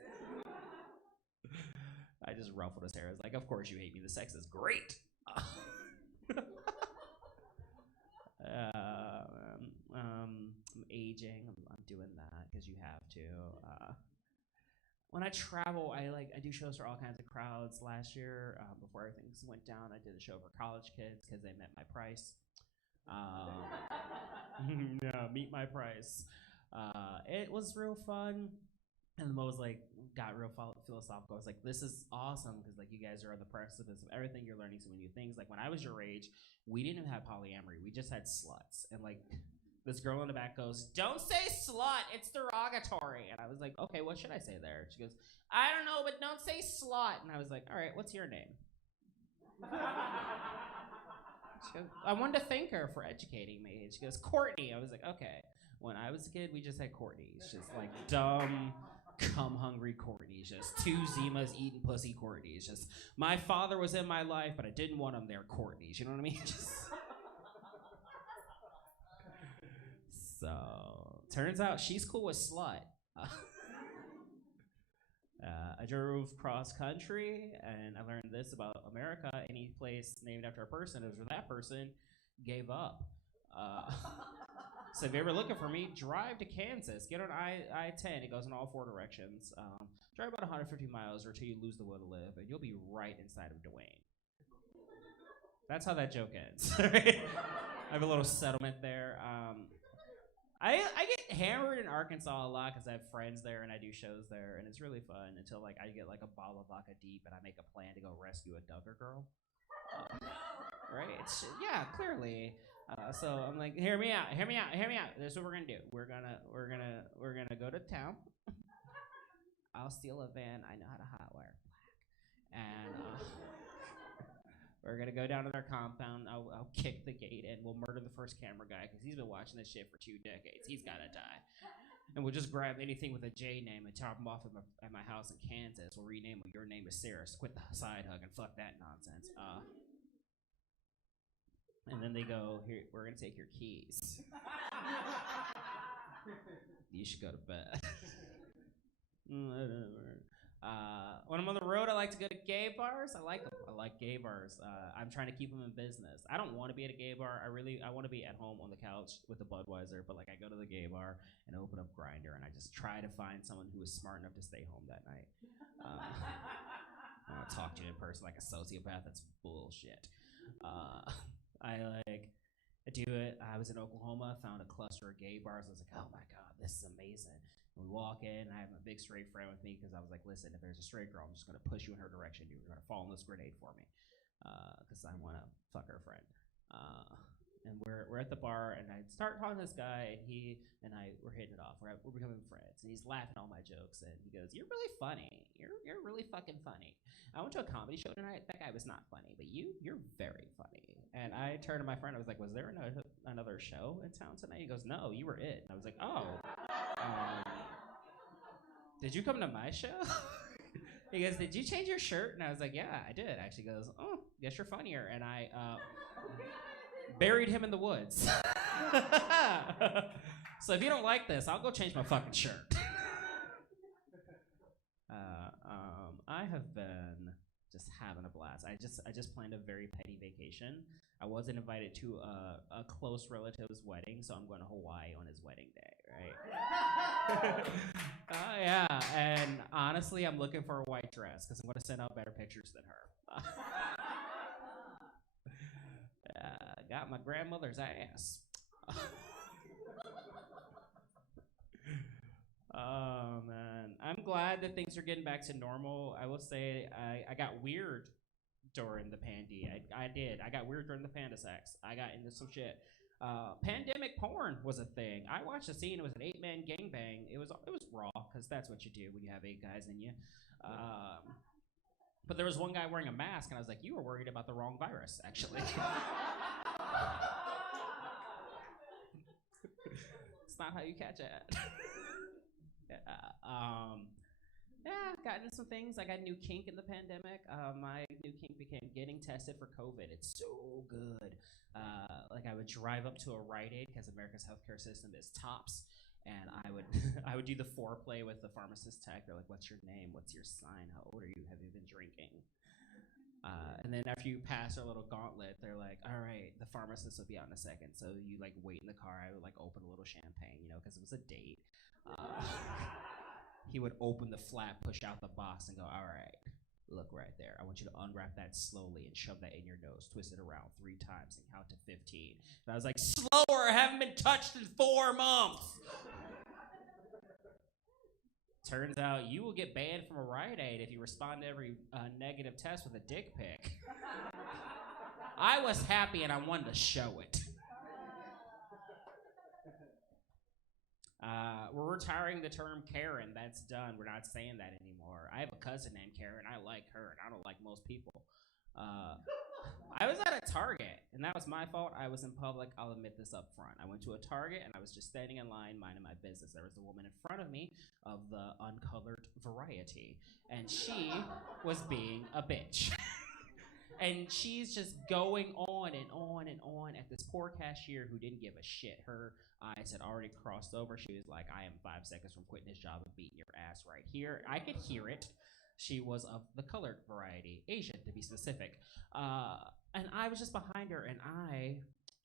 I just ruffled his hair. I was like, "Of course you hate me. The sex is great." I'm aging. I'm doing that because you have to. When I travel, I do shows for all kinds of crowds. Last year, before everything went down, I did a show for college kids because they met my price. Yeah, meet my price. It was real fun, and the most like got real philosophical. I was like, "This is awesome because like you guys are on the precipice of everything. You're learning so many new things. Like when I was your age, we didn't even have polyamory. We just had sluts, and like." This girl in the back goes, "Don't say slut, it's derogatory." And I was like, "Okay, what should I say there?" She goes, "I don't know, but don't say slut." And I was like, "All right, what's your name?" She goes, "I wanted to thank her for educating me." And she goes, "Courtney." I was like, "Okay." When I was a kid, we just had Courtneys. Just like dumb, cum-hungry Courtneys. Just two Zimas eating pussy Courtneys. Just, my father was in my life, but I didn't want him there Courtneys. You know what I mean? Just... So, turns out she's cool with slut. I drove cross country, and I learned this about America. Any place named after a person is where that person gave up. So if you're ever looking for me, drive to Kansas. Get on I-10. It goes in all 4 directions. Drive about 150 miles or until you lose the will to live, and you'll be right inside of Dwayne. That's how that joke ends. Right? I have a little settlement there. I get hammered in Arkansas a lot because I have friends there and I do shows there, and it's really fun until like I get like a bottle of vodka deep and I make a plan to go rescue a Duggar girl. Right? Yeah, clearly. So I'm like, hear me out. This is what we're gonna do. We're gonna go to town. I'll steal a van. I know how to hotwire black, and we're gonna go down to their compound. I'll kick the gate and we'll murder the first camera guy because he's been watching this shit for 2 decades. He's gotta die. And we'll just grab anything with a J name and top him off at my house in Kansas. We'll rename him. Your name is Sarah. So quit the side hug and fuck that nonsense. And then they go, here, we're gonna take your keys. You should go to bed. When I'm on the road, I like to go to gay bars. I like them. I like gay bars. I'm trying to keep them in business. I don't want to be at a gay bar. I want to be at home on the couch with a Budweiser, but like I go to the gay bar and open up Grindr and I just try to find someone who is smart enough to stay home that night. I want to talk to you in person like a sociopath. That's bullshit. I do it. I was in Oklahoma, found a cluster of gay bars. I was like, oh my God, this is amazing. And we walk in, and I have a big straight friend with me because I was like, listen, if there's a straight girl, I'm just going to push you in her direction. You're going to fall in this grenade for me because I want to fuck her friend. And we're at the bar, and I start talking to this guy, and he and I, we're hitting it off. We're becoming friends, and he's laughing at all my jokes, and he goes, you're really funny. You're really fucking funny. I went to a comedy show tonight. That guy was not funny, but you're very funny. And I turned to my friend. I was like, was there another show in town tonight? He goes, no, you were it. And I was like, oh. Did you come to my show? He goes, did you change your shirt? And I was like, yeah, I did. Actually, he goes, oh, guess you're funnier. And I buried him in the woods. So if you don't like this, I'll go change my fucking shirt. I have been just having a blast. I just planned a very petty vacation. I wasn't invited to a close relative's wedding, so I'm going to Hawaii on his wedding day, right? Yeah, and honestly, I'm looking for a white dress because I'm going to send out better pictures than her. Got my grandmother's ass. Oh, man. I'm glad that things are getting back to normal. I will say I got weird during the pandy. I did. I got weird during the panda sex. I got into some shit. Pandemic porn was a thing. I watched a scene. It was an 8-man gangbang. It was raw, because that's what you do when you have 8 guys in you. But there was one guy wearing a mask, and I was like, you were worried about the wrong virus, actually. It's not how you catch it. Yeah, got into some things. I got a new kink in the pandemic. My new kink became getting tested for COVID. It's so good. Like I would drive up to a Rite Aid because America's healthcare system is tops, and I would do the foreplay with the pharmacist tech. They're like, "What's your name? What's your sign? How old are you? Have you been drinking?" And then after you pass our little gauntlet, they're like, all right, the pharmacist will be out in a second. So you like wait in the car. I would like open a little champagne, you know, because it was a date. He would open the flap, push out the box, and go, all right, look right there. I want you to unwrap that slowly and shove that in your nose. Twist it around 3 times and count to 15. And I was like, slower, I haven't been touched in 4 months. Turns out you will get banned from a Rite Aid if you respond to every negative test with a dick pic. I was happy and I wanted to show it. We're retiring the term Karen. That's done. We're not saying that anymore. I have a cousin named Karen. I like her, and I don't like most people. I was at a Target, and that was my fault. I was in public. I'll admit this up front. I went to a Target, and I was just standing in line minding my business. There was a woman in front of me of the uncolored variety, and she was being a bitch. And she's just going on and on and on at this poor cashier who didn't give a shit. Her eyes had already crossed over. She was like, I am 5 seconds from quitting this job and beating your ass right here. I could hear it. She was of the colored variety, Asian to be specific. And I was just behind her, and I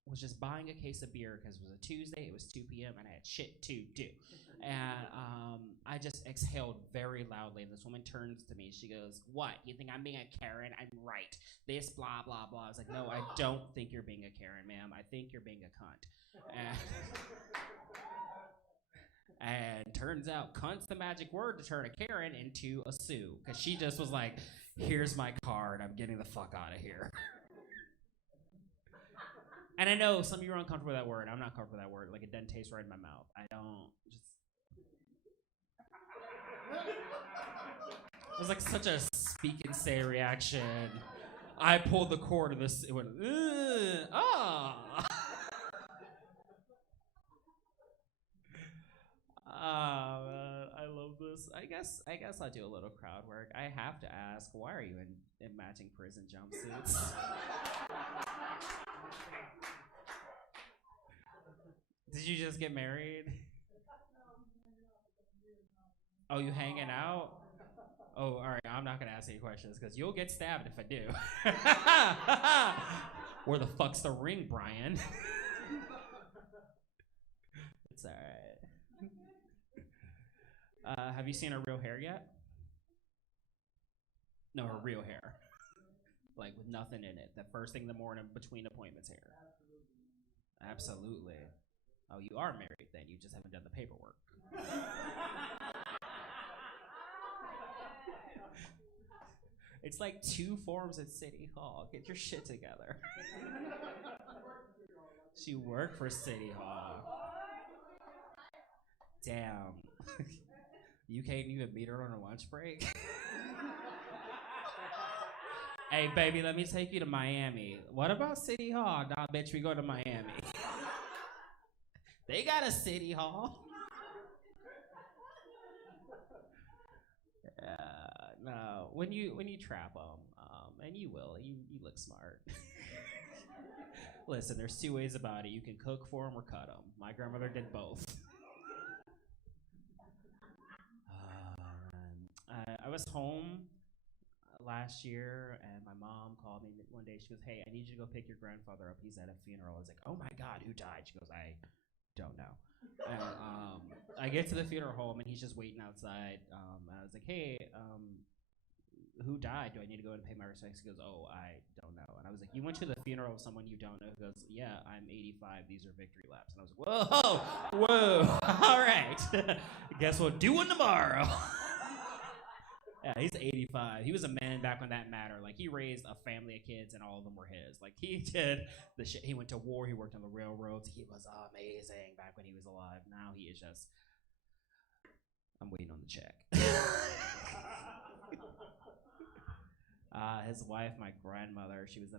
was just buying a case of beer because it was a Tuesday, it was 2 p.m., and I had shit to do. And I just exhaled very loudly, and this woman turns to me. She goes, what, you think I'm being a Karen? I'm right. This, blah, blah, blah. I was like, no, I don't think you're being a Karen, ma'am. I think you're being a cunt. And turns out cunt's the magic word to turn a Karen into a Sue. Because she just was like, here's my card. I'm getting the fuck out of here. And I know some of you are uncomfortable with that word. I'm not comfortable with that word. Like, it doesn't taste right in my mouth. I don't just... It was like such a speak and say reaction. I pulled the cord of this. It went, ah. I love this. I guess I'll do a little crowd work. I have to ask, why are you in matching prison jumpsuits? Did you just get married? Oh, you hanging out? Oh, all right. I'm not gonna ask any questions because you'll get stabbed if I do. Where the fuck's the ring, Brian? It's all right. Have you seen her real hair yet? No, her real hair. Like with nothing in it. The first thing in the morning between appointments hair. Absolutely. Oh, you are married then. You just haven't done the paperwork. It's like 2 forms at City Hall. Get your shit together. She worked for City Hall. Damn. You can't even meet her on her lunch break? Hey, baby, let me take you to Miami. What about City Hall? Nah, bitch, we go to Miami. They got a City Hall. No, when you trap them, and you will, you look smart. Listen, there's 2 ways about it. You can cook for them or cut them. My grandmother did both. I was home last year, and my mom called me one day. She goes, "Hey, I need you to go pick your grandfather up. He's at a funeral." I was like, "Oh my God, who died?" She goes, "I don't know." And I get to the funeral home, and he's just waiting outside. I was like, "Hey, who died? Do I need to go and pay my respects?" He goes, "Oh, I don't know." And I was like, "You went to the funeral of someone you don't know?" He goes, "Yeah, I'm 85. These are victory laps." And I was like, "Whoa, all right. Guess we'll do one tomorrow." Yeah, he's 85. He was a man back when that mattered. Like, he raised a family of kids, and all of them were his. Like, he did the shit. He went to war. He worked on the railroads. He was amazing back when he was alive. Now he is just... I'm waiting on the check. His wife, my grandmother, she was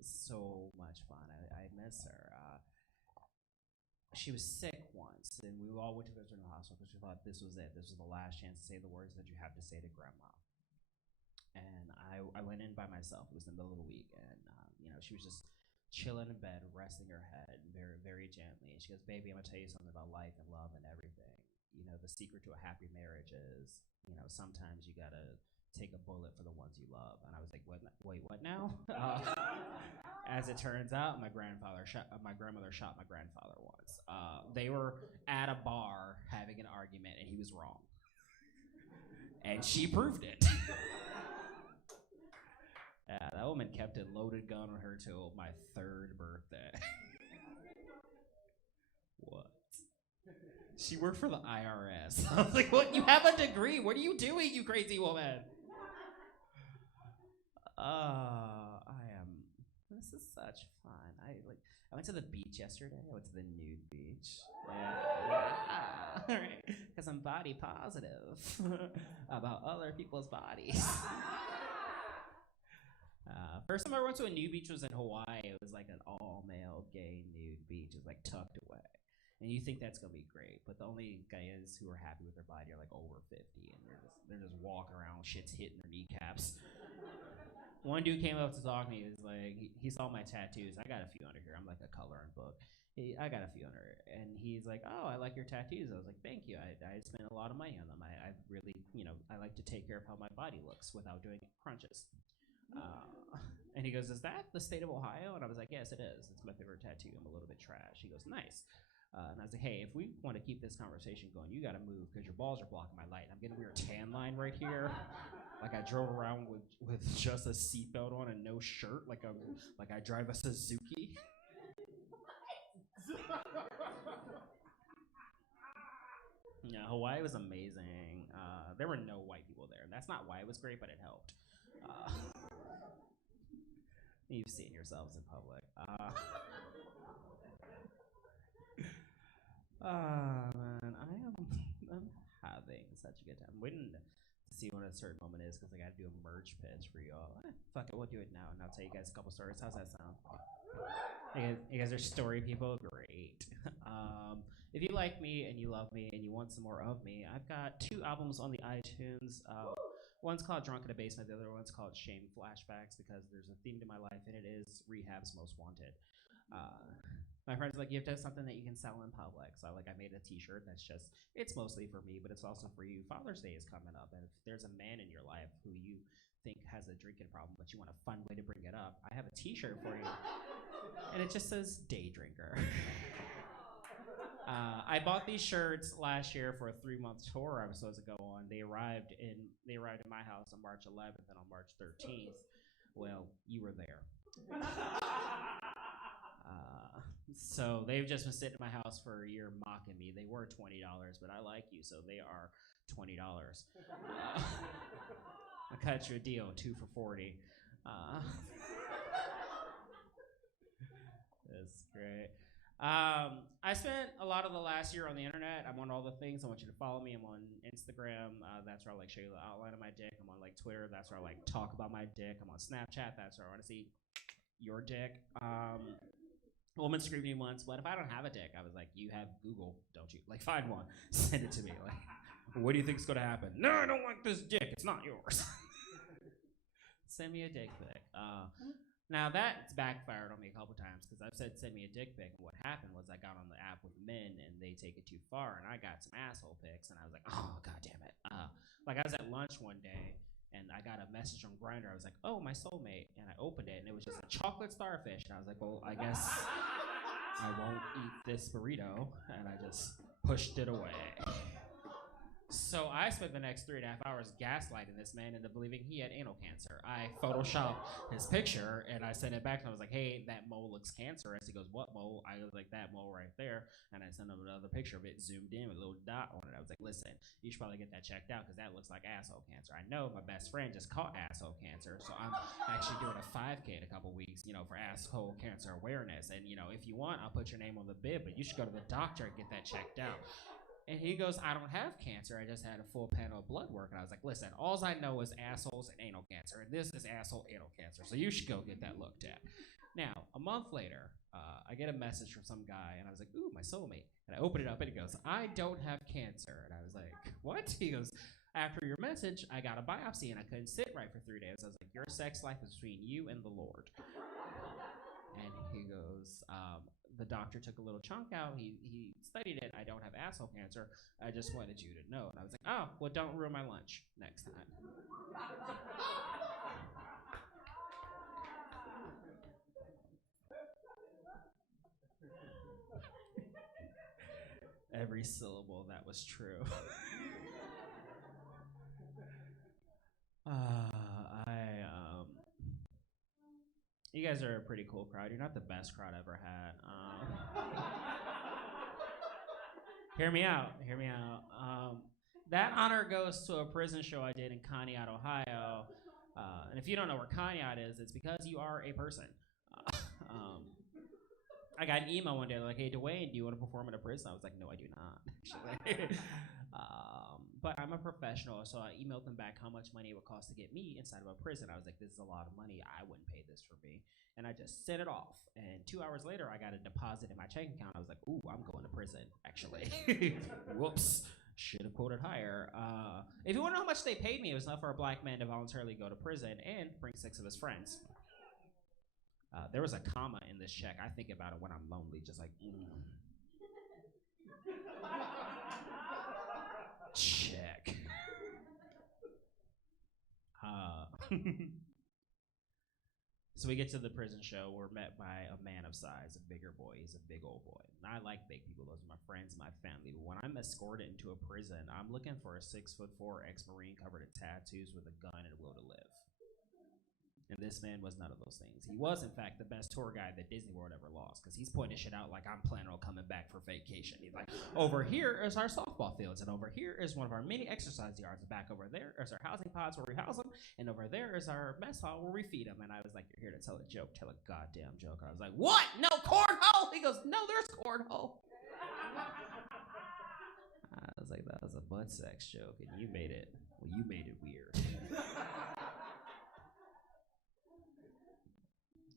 so much fun. I miss her. She was sick once, and we all went to visit her in the hospital because we thought this was it. This was the last chance to say the words that you have to say to grandma. And I went in by myself. It was in the middle of the week, and she was just chilling in bed, resting her head very, very gently. And she goes, "Baby, I'm gonna tell you something about life and love and everything. The secret to a happy marriage is, sometimes you gotta take a bullet for the ones you love." And I was like, "What? Wait, what now?" As it turns out, my grandmother shot my grandfather once. They were at a bar having an argument, and he was wrong. And she proved it. Yeah, that woman kept a loaded gun on her till my 3rd birthday. What? She worked for the IRS. I was like, "What? You have a degree. What are you doing, you crazy woman?" This is such fun. I went to the beach yesterday. I went to the nude beach. Yeah. Because I'm body positive about other people's bodies. First time I went to a nude beach was in Hawaii. It was like an all-male gay nude beach. It was like tucked away. And you think that's gonna be great, but the only guys who are happy with their body are like over 50, and they're just walking around, shit's hitting their kneecaps. One dude came up to talk to me. He was like, he saw my tattoos. I got a few under here. I'm like a coloring book. I got a few under it. And he's like, "Oh, I like your tattoos." I was like, "Thank you. I spent a lot of money on them. I really, I like to take care of how my body looks without doing crunches." And he goes, "Is that the state of Ohio?" And I was like, "Yes, it is. It's my favorite tattoo. I'm a little bit trash." He goes, "Nice." And I was like, "Hey, if we want to keep this conversation going, you got to move because your balls are blocking my light. I'm getting a weird tan line right here. Like I drove around with just a seatbelt on and no shirt, like I drive a Suzuki." Yeah, Hawaii was amazing. There were no white people there. That's not why it was great, but it helped. You've seen yourselves in public. Man, I'm having such a good time. I'm waiting to see what a certain moment is because I got to do a merch pitch for y'all. Fuck it, we'll do it now, and I'll tell you guys a couple stories. How's that sound? You guys are story people? Great. If you like me and you love me and you want some more of me, I've got 2 albums on the iTunes. One's called Drunk in a Basement. The other one's called Shame Flashbacks because there's a theme to my life, and it is Rehab's Most Wanted. My friends are like, you have to have something that you can sell in public. So I made a t-shirt that's just, it's mostly for me, but it's also for you. Father's Day is coming up, and if there's a man in your life who you think has a drinking problem, but you want a fun way to bring it up, I have a t-shirt for you. And it just says Day Drinker. I bought these shirts last year for a 3-month tour I was supposed to go on. They arrived in my house on March 11th, and on March 13th, well, you were there. So they've just been sitting in my house for a year mocking me. They were $20, but I like you, so they are $20. I cut you a deal, 2 for $40. That's great. I spent a lot of the last year on the internet. I'm on all the things. I want you to follow me. I'm on Instagram. That's where I show you the outline of my dick. I'm on Twitter. That's where I talk about my dick. I'm on Snapchat. That's where I want to see your dick. A woman screamed at me once, what if I don't have a dick? I was like, you have Google, don't you? Find one. Send it to me. What do you think is going to happen? No, I don't like this dick. It's not yours. Send me a dick pic. Now that's backfired on me a couple times because I've said send me a dick pic, and what happened was I got on the app with men and they take it too far, and I got some asshole pics, and I was like, oh god damn it. I was at lunch one day and I got a message from Grindr. I was like, oh, my soulmate, and I opened it and it was just a chocolate starfish, and I was like, well, I guess I won't eat this burrito, and I just pushed it away. So I spent the next 3.5 hours gaslighting this man into believing he had anal cancer. I photoshopped his picture and I sent it back and I was like, hey, that mole looks cancerous. He goes, what mole? I was like, that mole right there. And I sent him another picture of it zoomed in with a little dot on it. I was like, listen, you should probably get that checked out because that looks like asshole cancer. I know my best friend just caught asshole cancer, so I'm actually doing a 5K in a couple weeks, for asshole cancer awareness. And, if you want, I'll put your name on the bib, but you should go to the doctor and get that checked out. And he goes, I don't have cancer. I just had a full panel of blood work. And I was like, listen, all I know is assholes and anal cancer. And this is asshole anal cancer. So you should go get that looked at. Now, a month later, I get a message from some guy. And I was like, ooh, my soulmate. And I open it up and he goes, I don't have cancer. And I was like, what? He goes, after your message, I got a biopsy and I couldn't sit right for 3 days. I was like, your sex life is between you and the Lord. And he goes, the doctor took a little chunk out. He studied it. I don't have asshole cancer. I just wanted you to know. And I was like, oh, well, don't ruin my lunch next time. Every syllable of that was true. You guys are a pretty cool crowd. You're not the best crowd I ever had. Hear me out. That honor goes to a prison show I did in Conneaut, Ohio. And if you don't know where Conneaut is, it's because you are a person. I got an email one day like, hey, Dwayne, do you want to perform in a prison? I was like, no, I do not, actually. But I'm a professional, so I emailed them back how much money it would cost to get me inside of a prison. I was like, this is a lot of money. I wouldn't pay this for me. And I just sent it off. And 2 hours later, I got a deposit in my checking account. I was like, ooh, I'm going to prison, actually. Whoops. Should have quoted higher. If you want to know how much they paid me, it was enough for a black man to voluntarily go to prison and bring 6 of his friends. There was a comma in this check. I think about it when I'm lonely, just like, check. So we get to the prison show. We're met by a man of size, a bigger boy. He's a big old boy. And I like big people. Those are my friends, my family. But when I'm escorted into a prison, I'm looking for a 6'4" ex-Marine covered in tattoos with a gun and a will to live. And this man was none of those things. He was, in fact, the best tour guide that Disney World ever lost, because he's pointing shit out like I'm planning on coming back for vacation. He's like, over here is our softball fields, and over here is one of our mini exercise yards. Back over there is our housing pods where we house them, and over there is our mess hall where we feed them. And I was like, you're here to tell a joke, tell a goddamn joke. I was like, what? No cornhole? He goes, no, there's cornhole. I was like, that was a butt sex joke, and you made it weird.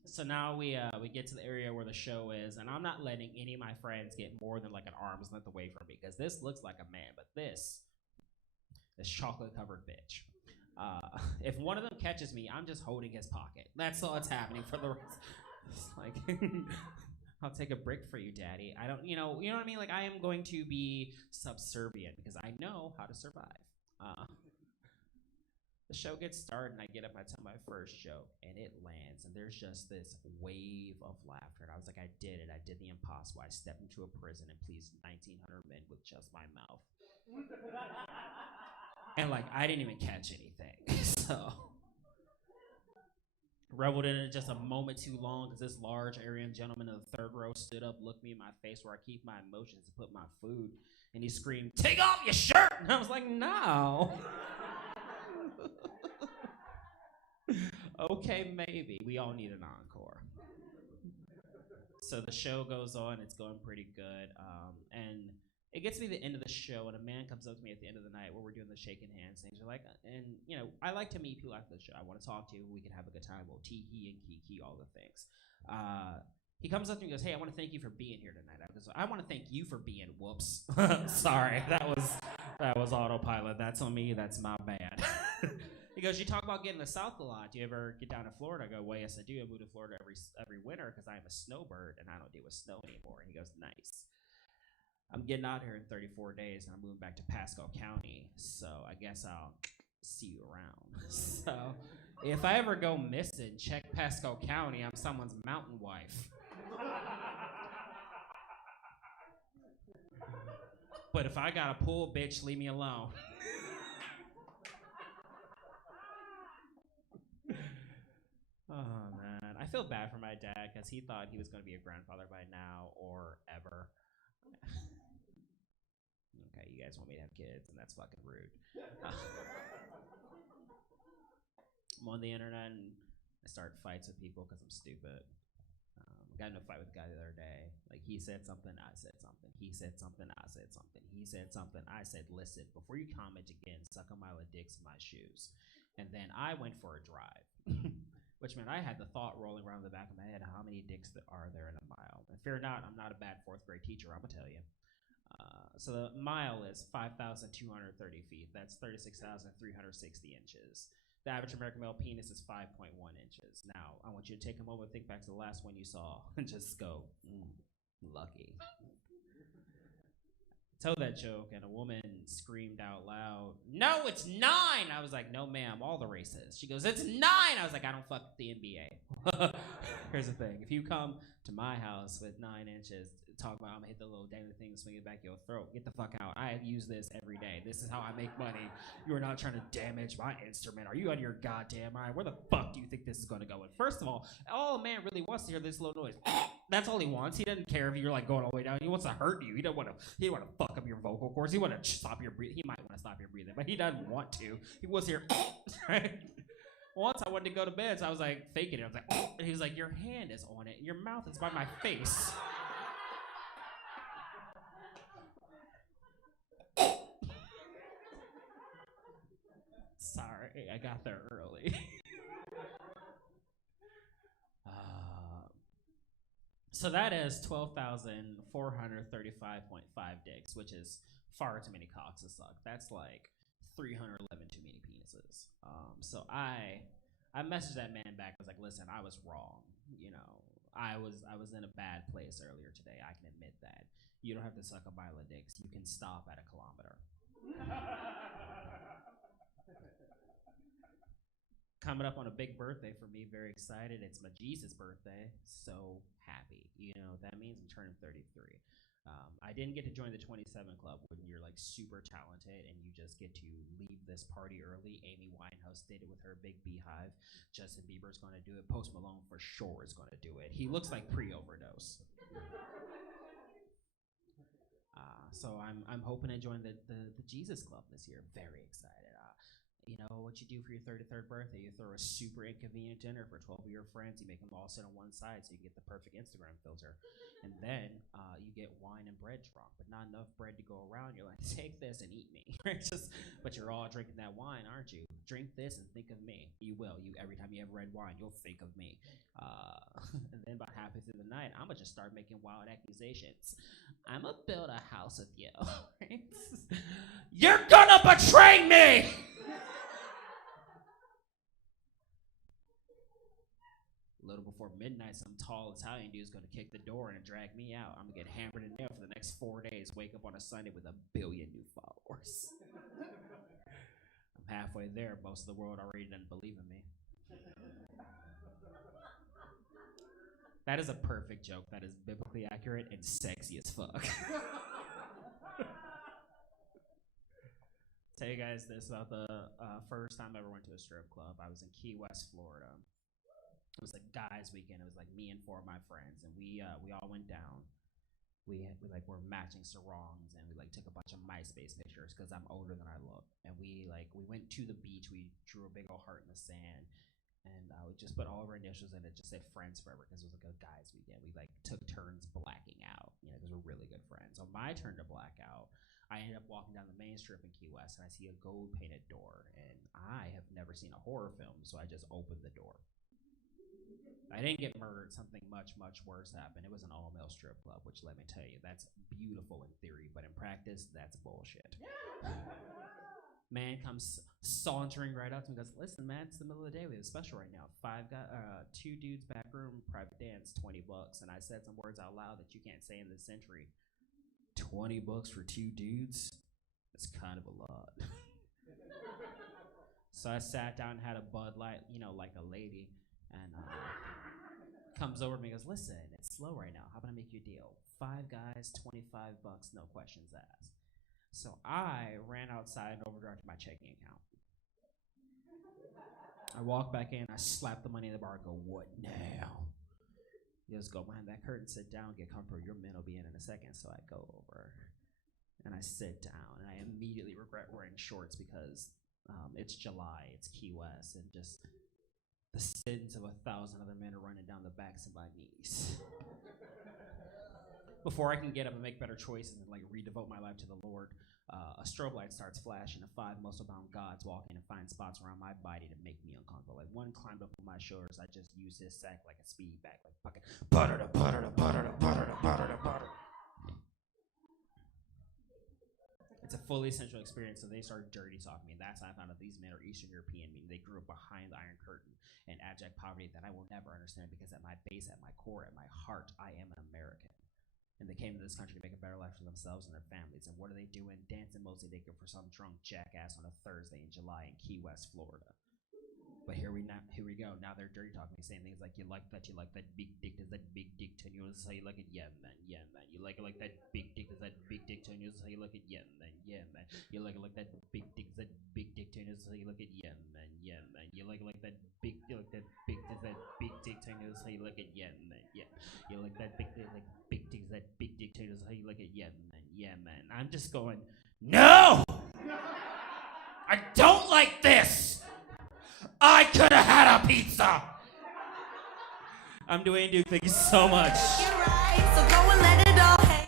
So now we get to the area where the show is, and I'm not letting any of my friends get more than like an arm's length away from me, because this looks like a man, but this chocolate-covered bitch. If one of them catches me, I'm just holding his pocket. That's all that's happening for the rest. It's like, I'll take a brick for you, daddy. I don't, you know what I mean? Like, I am going to be subservient because I know how to survive. The show gets started, and I get up, I tell my first joke, and it lands, and there's just this wave of laughter. And I was like, I did it. I did the impossible. I stepped into a prison and pleased 1,900 men with just my mouth. And, like, I didn't even catch anything. So, reveled in it just a moment too long, because this large Aryan gentleman in the third row stood up, looked me in my face where I keep my emotions and put my food, and he screamed, "Take off your shirt!" And I was like, no. Okay, maybe. We all need an encore. So the show goes on. It's going pretty good. And it gets to be the end of the show, and a man comes up to me at the end of the night where we're doing the shaking hands things. Like, and, you know, I like to meet people after the show. I want to talk to you. We can have a good time. We'll tee-hee and kiki, all the things. He comes up to me and goes, "Hey, I want to thank you for being here tonight." I goes, "I want to thank you for being," whoops. Sorry, that was autopilot. That's on me. That's my bad. He goes, "You talk about getting to the South a lot. Do you ever get down to Florida?" I go, "Well, yes, I do. I move to Florida every winter because I'm a snowbird and I don't deal with snow anymore." And he goes, "Nice. I'm getting out here in 34 days and I'm moving back to Pasco County, so I guess I'll see you around." So if I ever go missing, check Pasco County. I'm someone's mountain wife. But if I got a pool, bitch, leave me alone. Oh, man. I feel bad for my dad because he thought he was going to be a grandfather by now or ever. Okay, you guys want me to have kids, and that's fucking rude. I'm on the internet, and I start fights with people because I'm stupid. I got in a fight with a guy the other day. Like, he said something, I said something. He said something, I said something. He said something, I said, "Listen, before you comment again, suck a mile of dicks in my shoes." And then I went for a drive. Which meant I had the thought rolling around the back of my head, how many dicks are there in a mile? And fear not, I'm not a bad fourth grade teacher, I'm gonna tell you. So the mile is 5,230 feet. That's 36,360 inches. The average American male penis is 5.1 inches. Now, I want you to take a moment, think back to the last one you saw, and just go, lucky. Tell that joke, and a woman screamed out loud, "No, it's 9!" I was like, "No, ma'am, all the races." She goes, "It's 9!" I was like, "I don't fuck the NBA. Here's the thing. If you come to my house with 9 inches, talk about I'm gonna hit the little dangly thing and swing it back your throat, get the fuck out. I use this every day. This is how I make money. You are not trying to damage my instrument. Are you out of your goddamn mind? Where the fuck do you think this is gonna go?" And first of all a man really wants to hear this little noise. That's all he wants. He doesn't care if you're like going all the way down. He wants to hurt you. He don't want to fuck up your vocal cords. He want to stop your breathing. He might want to stop your breathing, but he doesn't want to. He wants to hear, right? Once I wanted to go to bed, so I was like faking it. I was like, and he was like, "Your hand is on it. Your mouth is by my face." Sorry, I got there early. So that is 12,435.5 dicks, which is far too many cocks to suck. That's like 311 too many penises. So I messaged that man back. I was like, "Listen, I was wrong. You know, I was in a bad place earlier today. I can admit that. You don't have to suck a mile of dicks. You can stop at a kilometer." Coming up on a big birthday for me, very excited. It's my Jesus birthday, so happy. You know what that means? I'm turning 33. I didn't get to join the 27 Club when you're like super talented and you just get to leave this party early. Amy Winehouse did it with her big beehive. Justin Bieber's going to do it. Post Malone for sure is going to do it. He looks like pre-overdose. So I'm hoping to join the Jesus Club this year. Very excited. You know what you do for your 33rd birthday? You throw a super inconvenient dinner for 12 of your friends. You make them all sit on one side so you get the perfect Instagram filter. And then you get wine and bread drunk, but not enough bread to go around. You're like, take this and eat me. But you're all drinking that wine, aren't you? Drink this and think of me. You will. Every time you have red wine, you'll think of me. And then about halfway through the night, I'm going to just start making wild accusations. I'm going to build a house with you. You're going to betray me! A little before midnight, some tall Italian dude's gonna kick the door in and drag me out. I'm gonna get hammered and nailed for the next 4 days, wake up on a Sunday with 1 billion new followers. I'm halfway there. Most of the world already doesn't believe in me. That is a perfect joke. That is biblically accurate and sexy as fuck. Tell you guys this about the first time I ever went to a strip club. I was in Key West, Florida. It was a guys' weekend. It was like me and 4 of my friends, and we all went down. We were matching sarongs, and we took a bunch of MySpace pictures because I'm older than I look. And we went to the beach. We drew a big old heart in the sand, and we just put all of our initials in it. Just said friends forever because it was like a guys' weekend. We took turns blacking out, because we're really good friends. On my turn to black out, I ended up walking down the main strip in Key West, and I see a gold painted door, and I have never seen a horror film, so I just opened the door. I didn't get murdered. Something much, much worse happened. It was an all-male strip club, which let me tell you, that's beautiful in theory, but in practice, that's bullshit. Man comes sauntering right up to me and goes, listen, man, it's the middle of the day. We have a special right now. 2 dudes back room, private dance, $20. And I said some words out loud that you can't say in this century. $20 for 2 dudes? That's kind of a lot. So I sat down and had a Bud Light, like a lady. And comes over to me and goes, listen, it's slow right now. How about I make you a deal? 5 guys, $25, no questions asked. So I ran outside and overdrafted my checking account. I walked back in, I slapped the money in the bar and go, what now? He goes, go behind that curtain, sit down, get comfortable. Your men will be in a second. So I go over and I sit down, and I immediately regret wearing shorts because it's July, it's Key West, and just the sins of 1,000 other men are running down the backs of my knees. Before I can get up and make better choices and redevote my life to the Lord, a strobe light starts flashing, and 5 muscle-bound gods walk in and find spots around my body to make me uncomfortable. One climbed up on my shoulders. I just used his sack like a speed bag, fucking butter to butter to butter to butter to butter to butter. It's a fully sensual experience, so they started dirty talking me. And that's how I found out these men are Eastern European, meaning they grew up behind the Iron Curtain in abject poverty that I will never understand, because at my base, at my core, at my heart, I am an American. And they came to this country to make a better life for themselves and their families. And what are they doing? Dancing mostly naked for some drunk jackass on a Thursday in July in Key West, Florida. But here we go. Now they're dirty talking me, saying things like, you like that big dick, does that big dick turn you on? This is how you like it? Yeah, man. You like it like that big dick, does that big dick turn you on? This is how you like it? Yeah, man. You like it like that big dick, does that big dick turn you on? This is how you like it? Yeah, man. You like it like that big dick, does that big dick turn you on? This is how you like it? Yeah, man. You like that big dick, like big dick, does that big dick turn you on? This is how you like it? Yeah, man. I'm just going, no! I don't like this! I could have had a pizza! I'm Dwayne Duke. Thank you so much. You're right, so go and let it all hang.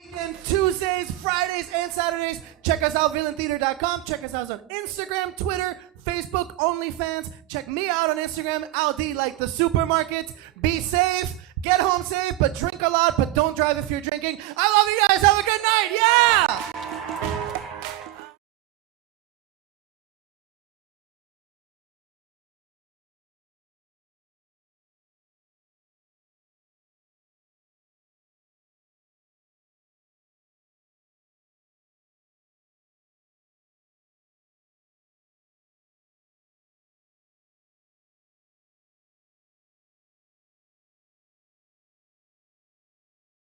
Weekend, Tuesdays, Fridays, and Saturdays. Check us out, villaintheater.com. Check us out on Instagram, Twitter, Facebook, OnlyFans. Check me out on Instagram, Aldi like the supermarket. Be safe, get home safe, but drink a lot, but don't drive if you're drinking. I love you guys. Have a good